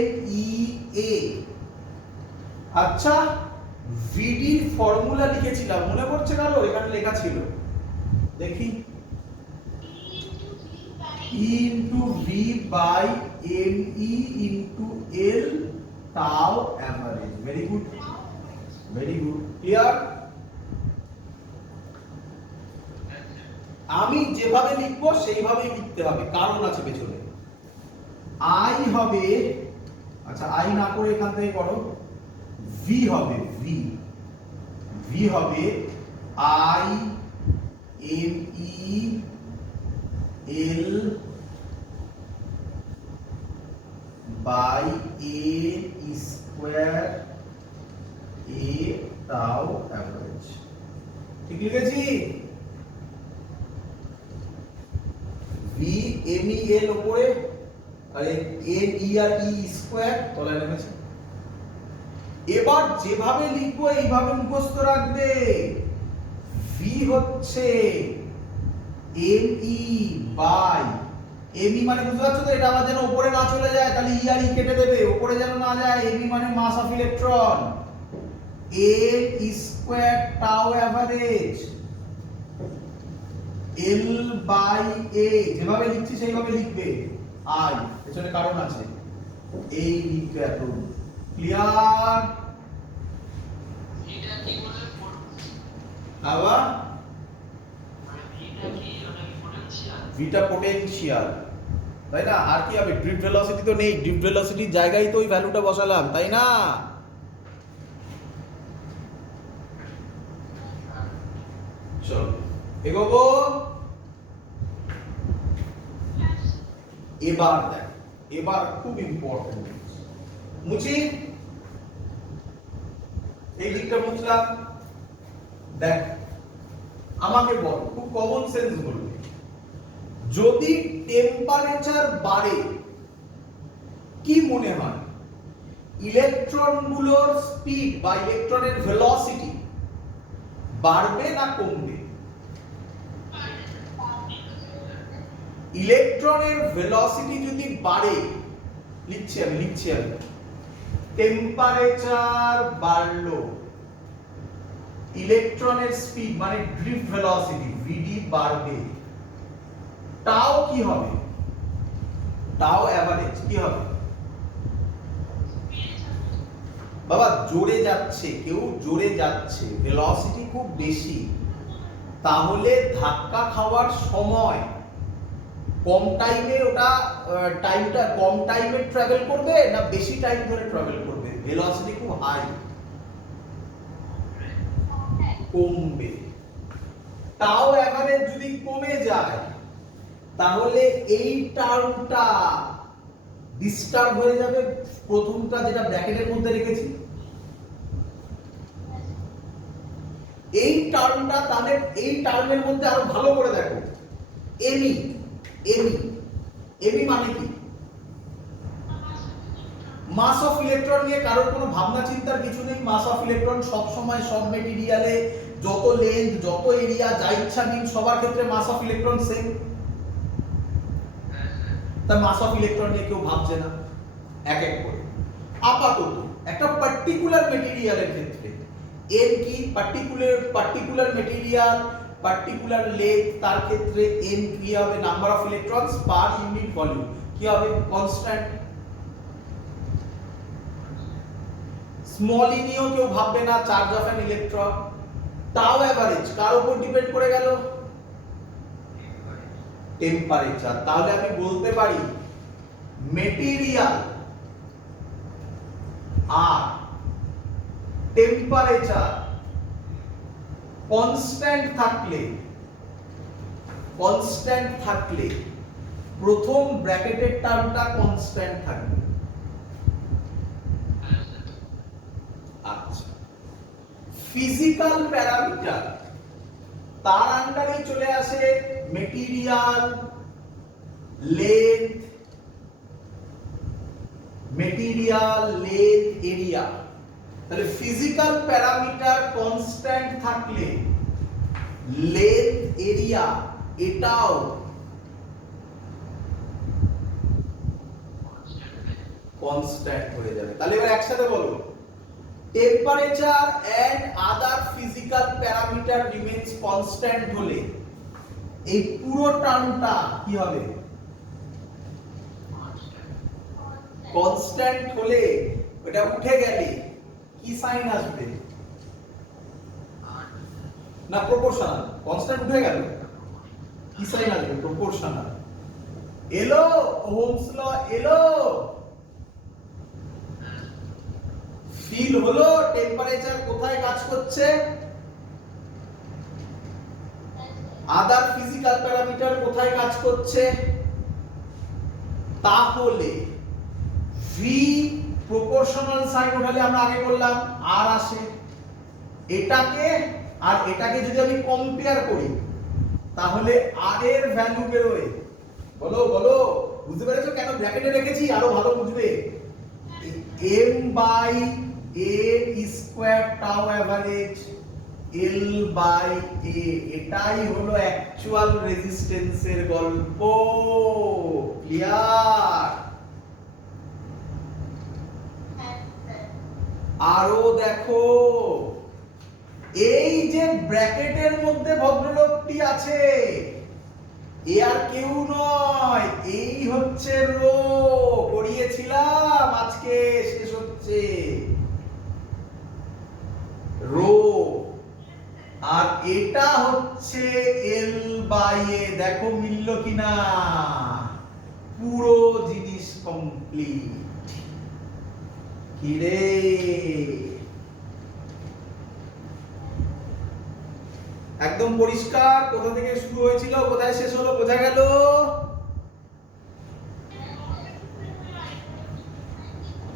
n e a। আচ্ছা, vd এর ফর্মুলা লিখেছিলাম, মনে পড়ছে কারো? এখানে লেখা ছিল, দেখি। Into V by M E into L tau average. Very good, very good, clear. আমি যেভাবে লিখবো সেইভাবেই লিখতে হবে, কারণ আছে পেছনে। আই হবে, আচ্ছা আই না করে এখান থেকে করো, ভি হবে, ভি ভি হবে I M E L by A square A tau average. ঠিক লিখেছি? ভি এম ই এল উপরে আর এন ই আর ই স্কোয়ার তলায় নেমেছে। এবার যেভাবে লিখবো এইভাবে মুখস্থ রাখবে। ভি হচ্ছে M E by M E মানে বুঝতে পারছো তো, এটা আবার যেন উপরে না চলে যায়, তাহলে ই আর ই কেটে দেবে, উপরে যেন না যায়। এম ই মানে mass of electron, L square tau average, L by A. যেভাবে লিখছি সেইভাবে লিখবে। আই পেছনে কারণ আছে, এই লিখবে এত। ক্লিয়ার? এটা কি বলে আবার মানে এটা কি ওটা কি পোটেনশিয়াল? ভিটা পোটেনশিয়াল, তাই না? আর কি হবে? ড্রিফট ভেলোসিটি তো নেই, ড্রিফট ভেলোসিটির জায়গায় তো ওই ভ্যালুটা বসালাম, তাই না? চলো এগোবো। এবার দেখ, এবার খুব ইম্পর্টেন্ট, মুছি এই দিকটা মুছলাম। দেখ আমাকে বল, খুব কমন সেন্স বলবে, যদি টেম্পারেচার বাড়ে কি মনে হয় ইলেকট্রনগুলোর স্পিড বা ইলেকট্রনের ভেলোসিটি বাড়বে না কমবে? ইলেকট্রনের ভেলোসিটি যদি বাড়ে, লিখছি আমি, টেম্পারেচার বাড়লো, ইলেকট্রনের স্পিড মানে ড্রিফট ভেলোসিটি ভিডি বাড়বে। টাও কি হবে? টাও অ্যাভারেজ কি হবে? বাবা জোরে যাচ্ছে, কেউ জোরে যাচ্ছে, ভেলোসিটি খুব বেশি, তাহলে ধাক্কা খাওয়ার সময় কম টাইমে, ওটা টাইমটা কম টাইমে ট্রাভেল করবে না বেশি টাইম ধরে ট্রাভেল করবে? ভেলোসিটি খুব হাই, কমবে। টাও অ্যাভারেজ যদি কমে যায় তাহলে এই টার্মটা ডিস্টার্ব হয়ে যাবে, প্রথমটা যেটা ব্র্যাকেটের মধ্যে রেখেছি এই টার্মটা, তাহলে এই টার্মের মধ্যে আরো ভালো করে দেখো। এমি এমি এমি মানে কি? মাস অফ ইলেকট্রন নিয়ে কারোর কোনো ভাবনা চিন্তার কিছু নেই। মাস অফ ইলেকট্রন সব সময় সব মেটেরিয়ালে যত লেন্থ যত এরিয়া যা ইচ্ছা নিন সবার ক্ষেত্রে মাস অফ ইলেকট্রন সেম। তা মাস অফ ইলেকট্রন নিয়ে কেউ ভাবছে না। এক এক করে আপাতত একটা পার্টিকুলার মেটেরিয়ালের ক্ষেত্রে এন কি? পার্টিকুলার মেটেরিয়াল, পার্টিকুলার লেন্থ, তার ক্ষেত্রে এন কি হবে? Number of electrons per unit volume. কি হবে? কনস্ট্যান্ট। স্মল ই নিয়েও কেউ ভাববে না, চার্জ অফ অ্যান ইলেকট্রন। টাও অ্যাভারেজ কার উপর ডিপেন্ড করে গেল? টেম্পারেচার। তাহলে আমি বলতে পারি মেটেরিয়াল আর টেম্পারেচার কনস্ট্যান্ট থাকলে প্রথম ব্র্যাকেটের টার্মটা কনস্ট্যান্ট থাকবে। আচ্ছা, ফিজিক্যাল প্যারামিটার তার আন্ডারে চলে আসে মেটেরিয়াল, লেন্থ, এরিয়া। তাহলে ফিজিক্যাল প্যারামিটার কনস্ট্যান্ট থাকলে লেন্থ, এরিয়া এটাও কনস্ট্যান্ট হয়ে যাবে। তাহলে এবার একসাথে বলো, temperature and other physical parameter remains constant হলে এই পুরো টার্মটা কি হবে? কনস্ট্যান্ট হলে এটা উঠে গেলে কি সাইন আসবে? না, প্রপোর্শনাল। কনস্ট্যান্ট উঠে গেল, কি সাইন আসবে? প্রপোর্শনাল। এলো ওহমস ল, এলো। ফিল হলো টেম্পারেচার কোথায় কাজ করছে, আদার ফিজিক্যাল প্যারামিটার কোথায় কাজ করছে। তাহলে ভি প্রপোর্শনাল সাইন উঠালে আমরা আগে বললাম আর আসে। এটাকে আর এটাকে যদি আমি কম্পেয়ার করি তাহলে আর এর ভ্যালু বেরোয়। বলো বলো, বুঝতে পেরেছো কেন ব্র্যাকেটে রেখেছি? আরো ভালো বুঝবে। m by a square tau average l by a, এটাই হলো অ্যাকচুয়াল রেজিস্ট্যান্সের গল্প। ক্লিয়ার? আরো দেখো, এই যে ব্র্যাকেটের মধ্যে ভদ্রলোকটি আছে, এ আর কেউ নয়, এই হচ্ছে রো। পড়িয়েছিলাম, আজকে শেষ হচ্ছে রো। আর এটা হচ্ছে এল বাই এ। দেখো মিলল কিনা? পুরো জিনিস কমপ্লিট। কি রে, একদম পরিষ্কার? কোথা থেকে শুরু হয়েছিল কোথায় শেষ হলো বোঝা গেল?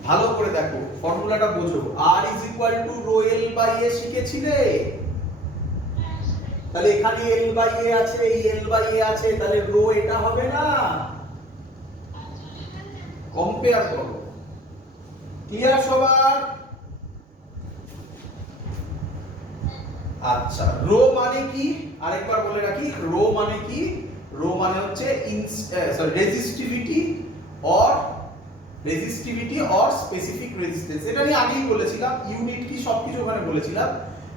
ভালো করে দেখো, ফর্মুলাটা বোঝো। r is equal to rho l by a শিখেছিলে? তাহলে এখানে l by a আছে, এই l by a আছে, তাহলে রো এটা হবে না? কম্পেয়ার করো। ক্লিয়ার সবার? আচ্ছা, রো মানে কি আরেকবার বলে রাখি। রো মানে কি? রো মানে হচ্ছে রেজিস্টিভিটি অর স্পেসিফিক রেজিস্ট্যান্স। এটা নিয়ে আগেই বলেছিলাম, ইউনিট কি সবকিছু ওখানে বলেছিলাম।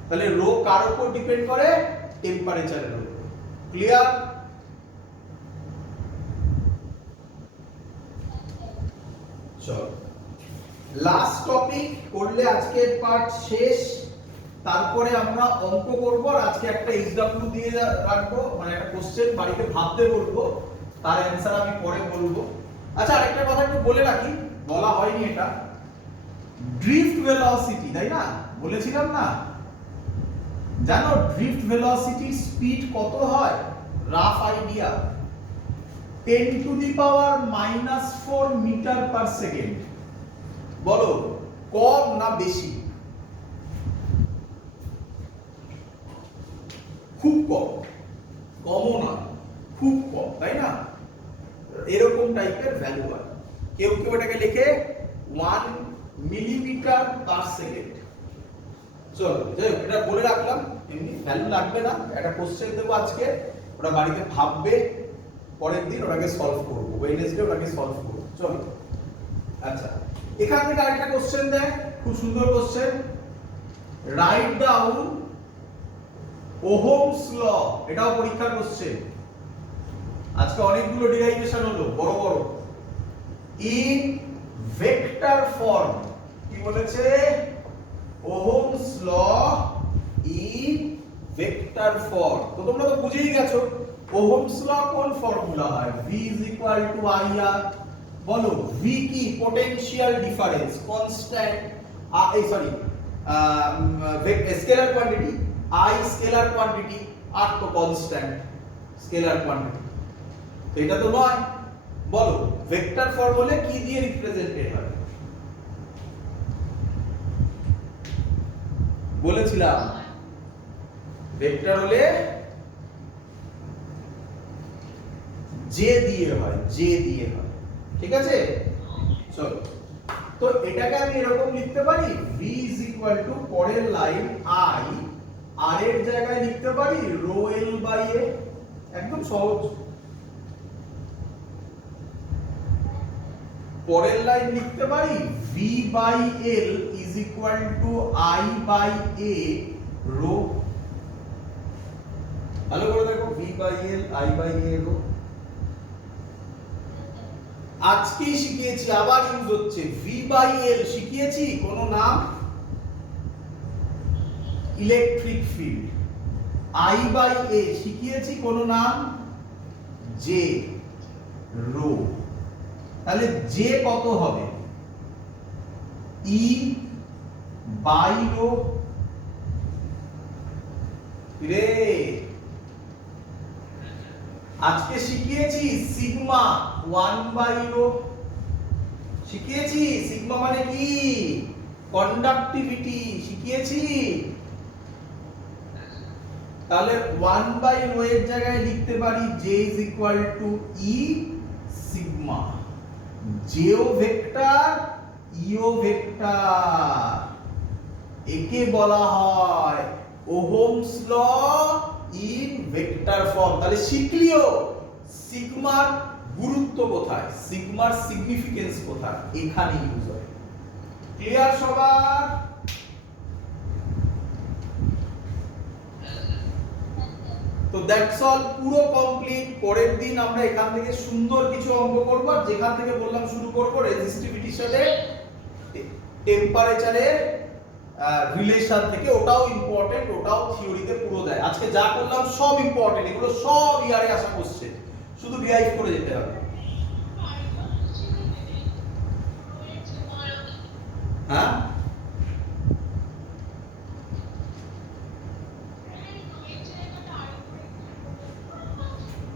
তাহলে রো কার উপর ডিপেন্ড করে? টেম্পারেচারের উপর। ক্লিয়ার? চলো, লাস্ট টপিক করলে আজকের পার্ট শেষ। তারপরে আমরা অঙ্ক করব। আর আজকে একটা এক্সাম্পল দিয়ে রাখবো, মানে একটা কোশ্চেন বাড়িতে ভাবতে বলবো, তার অ্যানসার আমি পরে বলবো। আচ্ছা, আরেকটা কথা একটু বলে রাখি, বলা হয়নি এটা। ড্রিফট ভেলোসিটি, তাই না? বলেছিলাম না? জানো ড্রিফট ভেলোসিটির স্পিড কত হয়? Rough idea 10 to the power -4 metre per second. বলো কম না বেশি? খুব কম। কমও না, খুব কম, তাই না? এরকম টাইপের ভ্যালু হয়। কেউ কেউ এটাকে লিখে 1 মিলিমিটার পার সেকেন্ড। চলো, এটা বলে রাখলাম, এমনি ভ্যালু লাগবে না। একটা কোশ্চেন দেবো আজকে, ওটা বাড়িতে ভাববে, পরের দিন ওটাকে সলভ করবো, ওয়েডনেসডে ওটাকে সলভ করবো। চলো, আচ্ছা, এখান থেকে আরেকটা কোশ্চেন দেয়, খুব সুন্দর question. Write down Ohm's law. এটাও পরীক্ষার কোশ্চেন। আজকে অনেকগুলো ডেরিভেশন হলো বড় বড়। In vector form. কি বলেছে? Ohm's law in vector form. তো তোমরা তো বুঝেই গেছো ওহমস ল কোন ফর্মুলা হয়? v = IR। বলো v কি? Potential difference, constant. Sorry, scalar quantity. I scalar quantity, আর তো কনস্ট্যান্ট স্কেলার কোয়ান্টিটি। তো এটা তো নয়। বলো ভেক্টর ফর্ম হলে কি দিয়ে রিপ্রেজেন্টেড হয়? বলেছিলাম ভেক্টর হলে জে দিয়ে হয়, জে দিয়ে হয়। ঠিক আছে? চলো, তো এটাকে আমি এরকম লিখতে পারি, v = পরের লাইন I, আর এর জায়গায় লিখতে পারি রো l বাই a। একদম সহজ। পরের লাইন লিখতে পারি v by l = I by a rho. ভালো করে দেখো, v by l I by a rho. আজকেই শিখিয়েছি, আবার ইউজ হচ্ছে। ভি বাই এল শিখিয়েছি, কোনো নাম? Electric field. I by A শিখিয়েছি, কোনো নাম? J, rho. তাহলে জে কত হবে? E by rho. রে আজকে শিখিয়েছি সিগমা 1 বাই রো। শিখিয়েছি সিগমা মানে কি? কন্ডাক্টিভিটি শিখিয়েছি। তাহলে 1 বাই রো এর জায়গায় লিখতে পারি J is equal to E sigma. জেও ভেক্টর, ইও ভেক্টর, একে বলা হয় Ohm's law in vector form. তাহলে শিখলিও সিগমার গুরুত্ব কোথায়, সিগমার সিগনিফিকেন্স কোথায়, এখানে ইউজ হয়। ক্লিয়ার সবার? তো দ্যাটস অল, পুরো কমপ্লিট। পরের দিন আমরা এখান থেকে সুন্দর কিছু অঙ্ক করব, আর যেখান থেকে বললাম শুরু করব রেজিস্টিভিটির সাথে টেম্পারেচারের রিলেশন থেকে। ওটাও ইম্পর্টেন্ট, ওটাও থিওরিতে পুরো দেয়। আজকে যা করলাম সব ইম্পর্টেন্ট, এগুলো সব ইয়ারে আসা কোশ্চেন, শুধু রিভাইজ করে যেতে হবে। হ্যাঁ,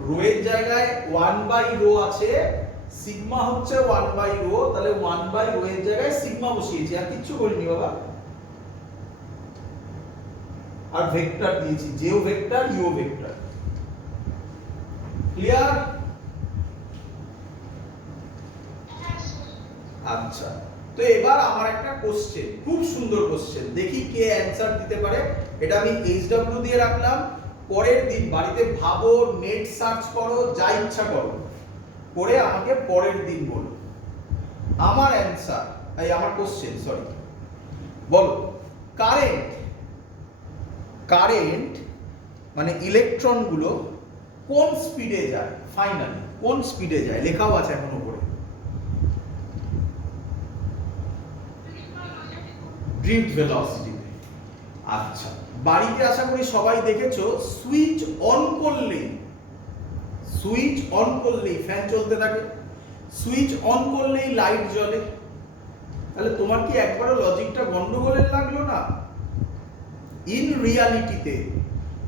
রো এর জায়গায় 1 বাই রো আছে, সিগমা হচ্ছে 1 বাই রো, তাহলে 1 বাই রো এর জায়গায় সিগমা বসিয়েছি, আর কিচ্ছু করিনি বাবা। আর ভেক্টর দিয়েছি, জেও ভেক্টর, ইও ভেক্টর। ক্লিয়ার? আচ্ছা, তো এবার আমার একটা কোশ্চেন, খুব সুন্দর কোশ্চেন, দেখি কে অ্যানসার দিতে পারে। এটা আমি এইচডব্লিউ দিয়ে রাখলাম। পরের দিন বাড়িতে ভাবো, নেট সার্চ করো, যা ইচ্ছা করো, করে আমাকে পরের দিন বলো। আমার অ্যানসার, আমার কোশ্চেন, সরি, বলো কারেন্ট মানে ইলেকট্রন গুলো কোন স্পিডে যায়, ফাইনালি কোন স্পিডে যায়, লেখাও আছে এখন উপরে। Drift velocity. আচ্ছা, বাড়িতে আশা করি সবাই দেখেছো, সুইচ অন করলেই ফ্যান চলতে থাকে, সুইচ অন করলেই লাইট জ্বলে। তাহলে তোমার কি একবারও লজিকটা গন্ডগোলের লাগলো না? ইন রিয়ালিটিতে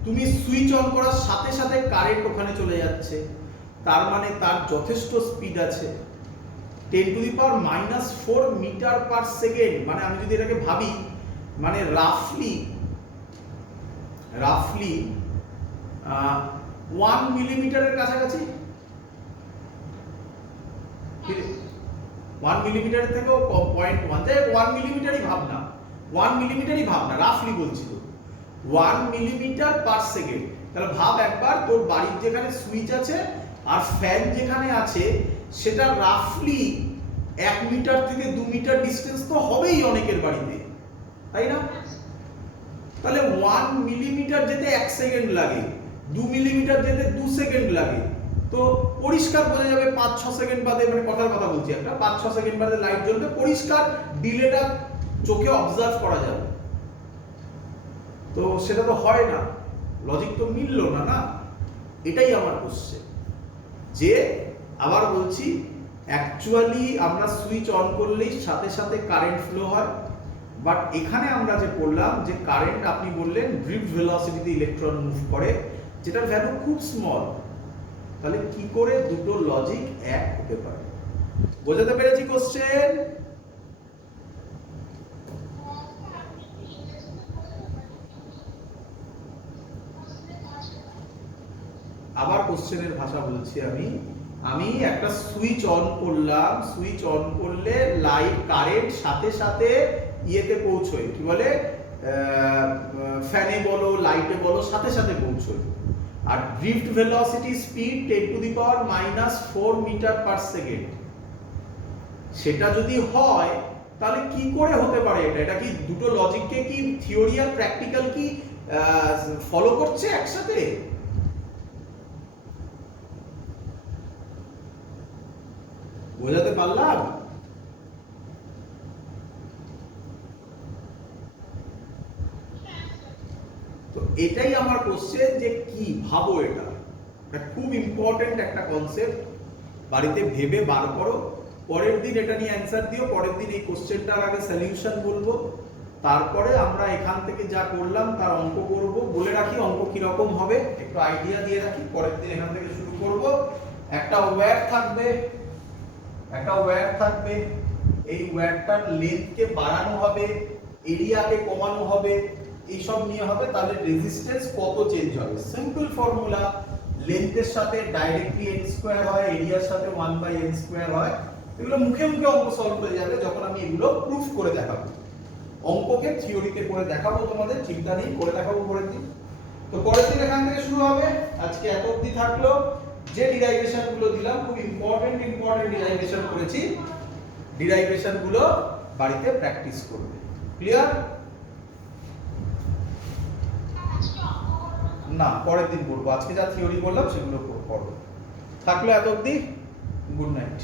তুমি সুইচ অন করার সাথে সাথে কারেন্ট ওখানে চলে যাচ্ছে, তার মানে তার যথেষ্ট স্পিড আছে, 10⁻⁻⁴ মিটার পার সেকেন্ড। মানে আমি যদি এটাকে ভাবি, মানে রাফলি 1 মিলিমিটারের কাছাকাছি, 1 মিলিমিটারের থেকেও কম, 0.1, যাই 1 মিলিমিটারই ভাবনা, 1 মিলিমিটারই ভাবনা, রাফলি বলছি তো, 1 মিলিমিটার পার সেকেন্ড। তাহলে ভাব একবার, তোর বাড়ির যেখানে সুইচ আছে আর ফ্যান যেখানে আছে, সেটা রাফলি 1 মিটার থেকে 2 মিটার ডিস্টেন্স তো হবেই অনেকের বাড়িতে, তাই না? তাহলে 1 মিলিমিটার যেতে 1 সেকেন্ড লাগে, 2 মিলিমিটার যেতে 2 সেকেন্ড লাগে। তো পরিষ্কার বোঝা যাবে 5-6 সেকেন্ড বাদে, মানে কথার কথা বলছি, একটা 5-6 সেকেন্ড বাদে লাইট জ্বলবে, পরিষ্কার ডিলেটা চোখে অবজার্ভ করা যাবে। তো সেটা তো হয় না, লজিক তো মিলল না, না? এটাই আমার কোশ্চেন, যে আবার বলছি, অ্যাকচুয়ালি আমরা সুইচ অন করলেই সাথে সাথে কারেন্ট ফ্লো হয়, বাট এখানে আমরা যে করলাম, যে কারেন্ট আপনি বললেন ড্রিফট ভেলোসিটিতে ইলেকট্রন মুভ করে, যেটার ভ্যালু খুব স্মল। তাহলে কি করে দুটো লজিক এক হতে পারে? বোঝাতে পেরেছি কোশ্চেন? আবার কোশ্চেনের ভাষা বলছি আমি একটা সুইচ অন করলাম, সুইচ অন করলে লাইট কারেন্ট সাথে সাথে ইয়েতে পৌঁছয়, কি বলে, ফ্যানে বলো, লাইটে বলো, সাথে সাথে পৌঁছয়। আর drift velocity speed 10⁻⁻⁴ metre per second. সেটা যদি হয়, তাহলে কি করে হতে পারে এটা? এটা কি দুটো লজিককে কি থিওরি আর প্র্যাকটিক্যাল কি ফলো করছে একসাথে? বোঝাতে পারলাম? তো এটাই আমার কোশ্চেন যে কি ভাবো এটা খুব ইম্পর্টেন্ট একটা কনসেপ্ট, বাড়িতে ভেবে বার করো, পরের দিন এটা নিয়ে অ্যান্সার দিও, পরের দিন এই কোশ্চেনটার আগে সলিউশন বলবো, তারপরে আমরা এখান থেকে যা করলাম তার অঙ্ক করব। বলে রাখি অঙ্ক কিরকম হবে, একটু আইডিয়া দিয়ে রাখি, পরের দিন এখান থেকে শুরু করব। একটা ওয়্যার থাকবে, এই ওয়্যারটার লেন্থকে বাড়ানো হবে, এরিয়াকে কমানো হবে, এইসব নিয়ে হবে। তাহলে রেজিস্ট্যান্স কত চেঞ্জ হবে? সিম্পল ফর্মুলা, লেন্থের সাথে ডাইরেক্টলি n স্কয়ার হয়, এরিয়ার সাথে 1/n স্কয়ার হয়। এগুলো মুখে মুখে অঙ্ক সলভ হয়ে যাবে যখন আমি এগুলো প্রুফ করে দেখাবো। অঙ্ককে থিওরিতে করে দেখাবো, তোমাদের চিন্তা নেই, করে দেখাবো পরের দিন। তো পরের দিন এখান থেকে শুরু হবে। আজকে এত অবধি থাকলো। যে ডিরাইভেশন গুলো দিলাম খুব ইম্পর্টেন্ট ডিরাইভেশন করেছি, ডিরাইভেশন গুলো বাড়িতে প্র্যাকটিস করবে। ক্লিয়ার? না, পরের দিন করবো। আজকে যা থিওরি বললাম সেগুলো করবো। থাকলো এত অবধি। Good night.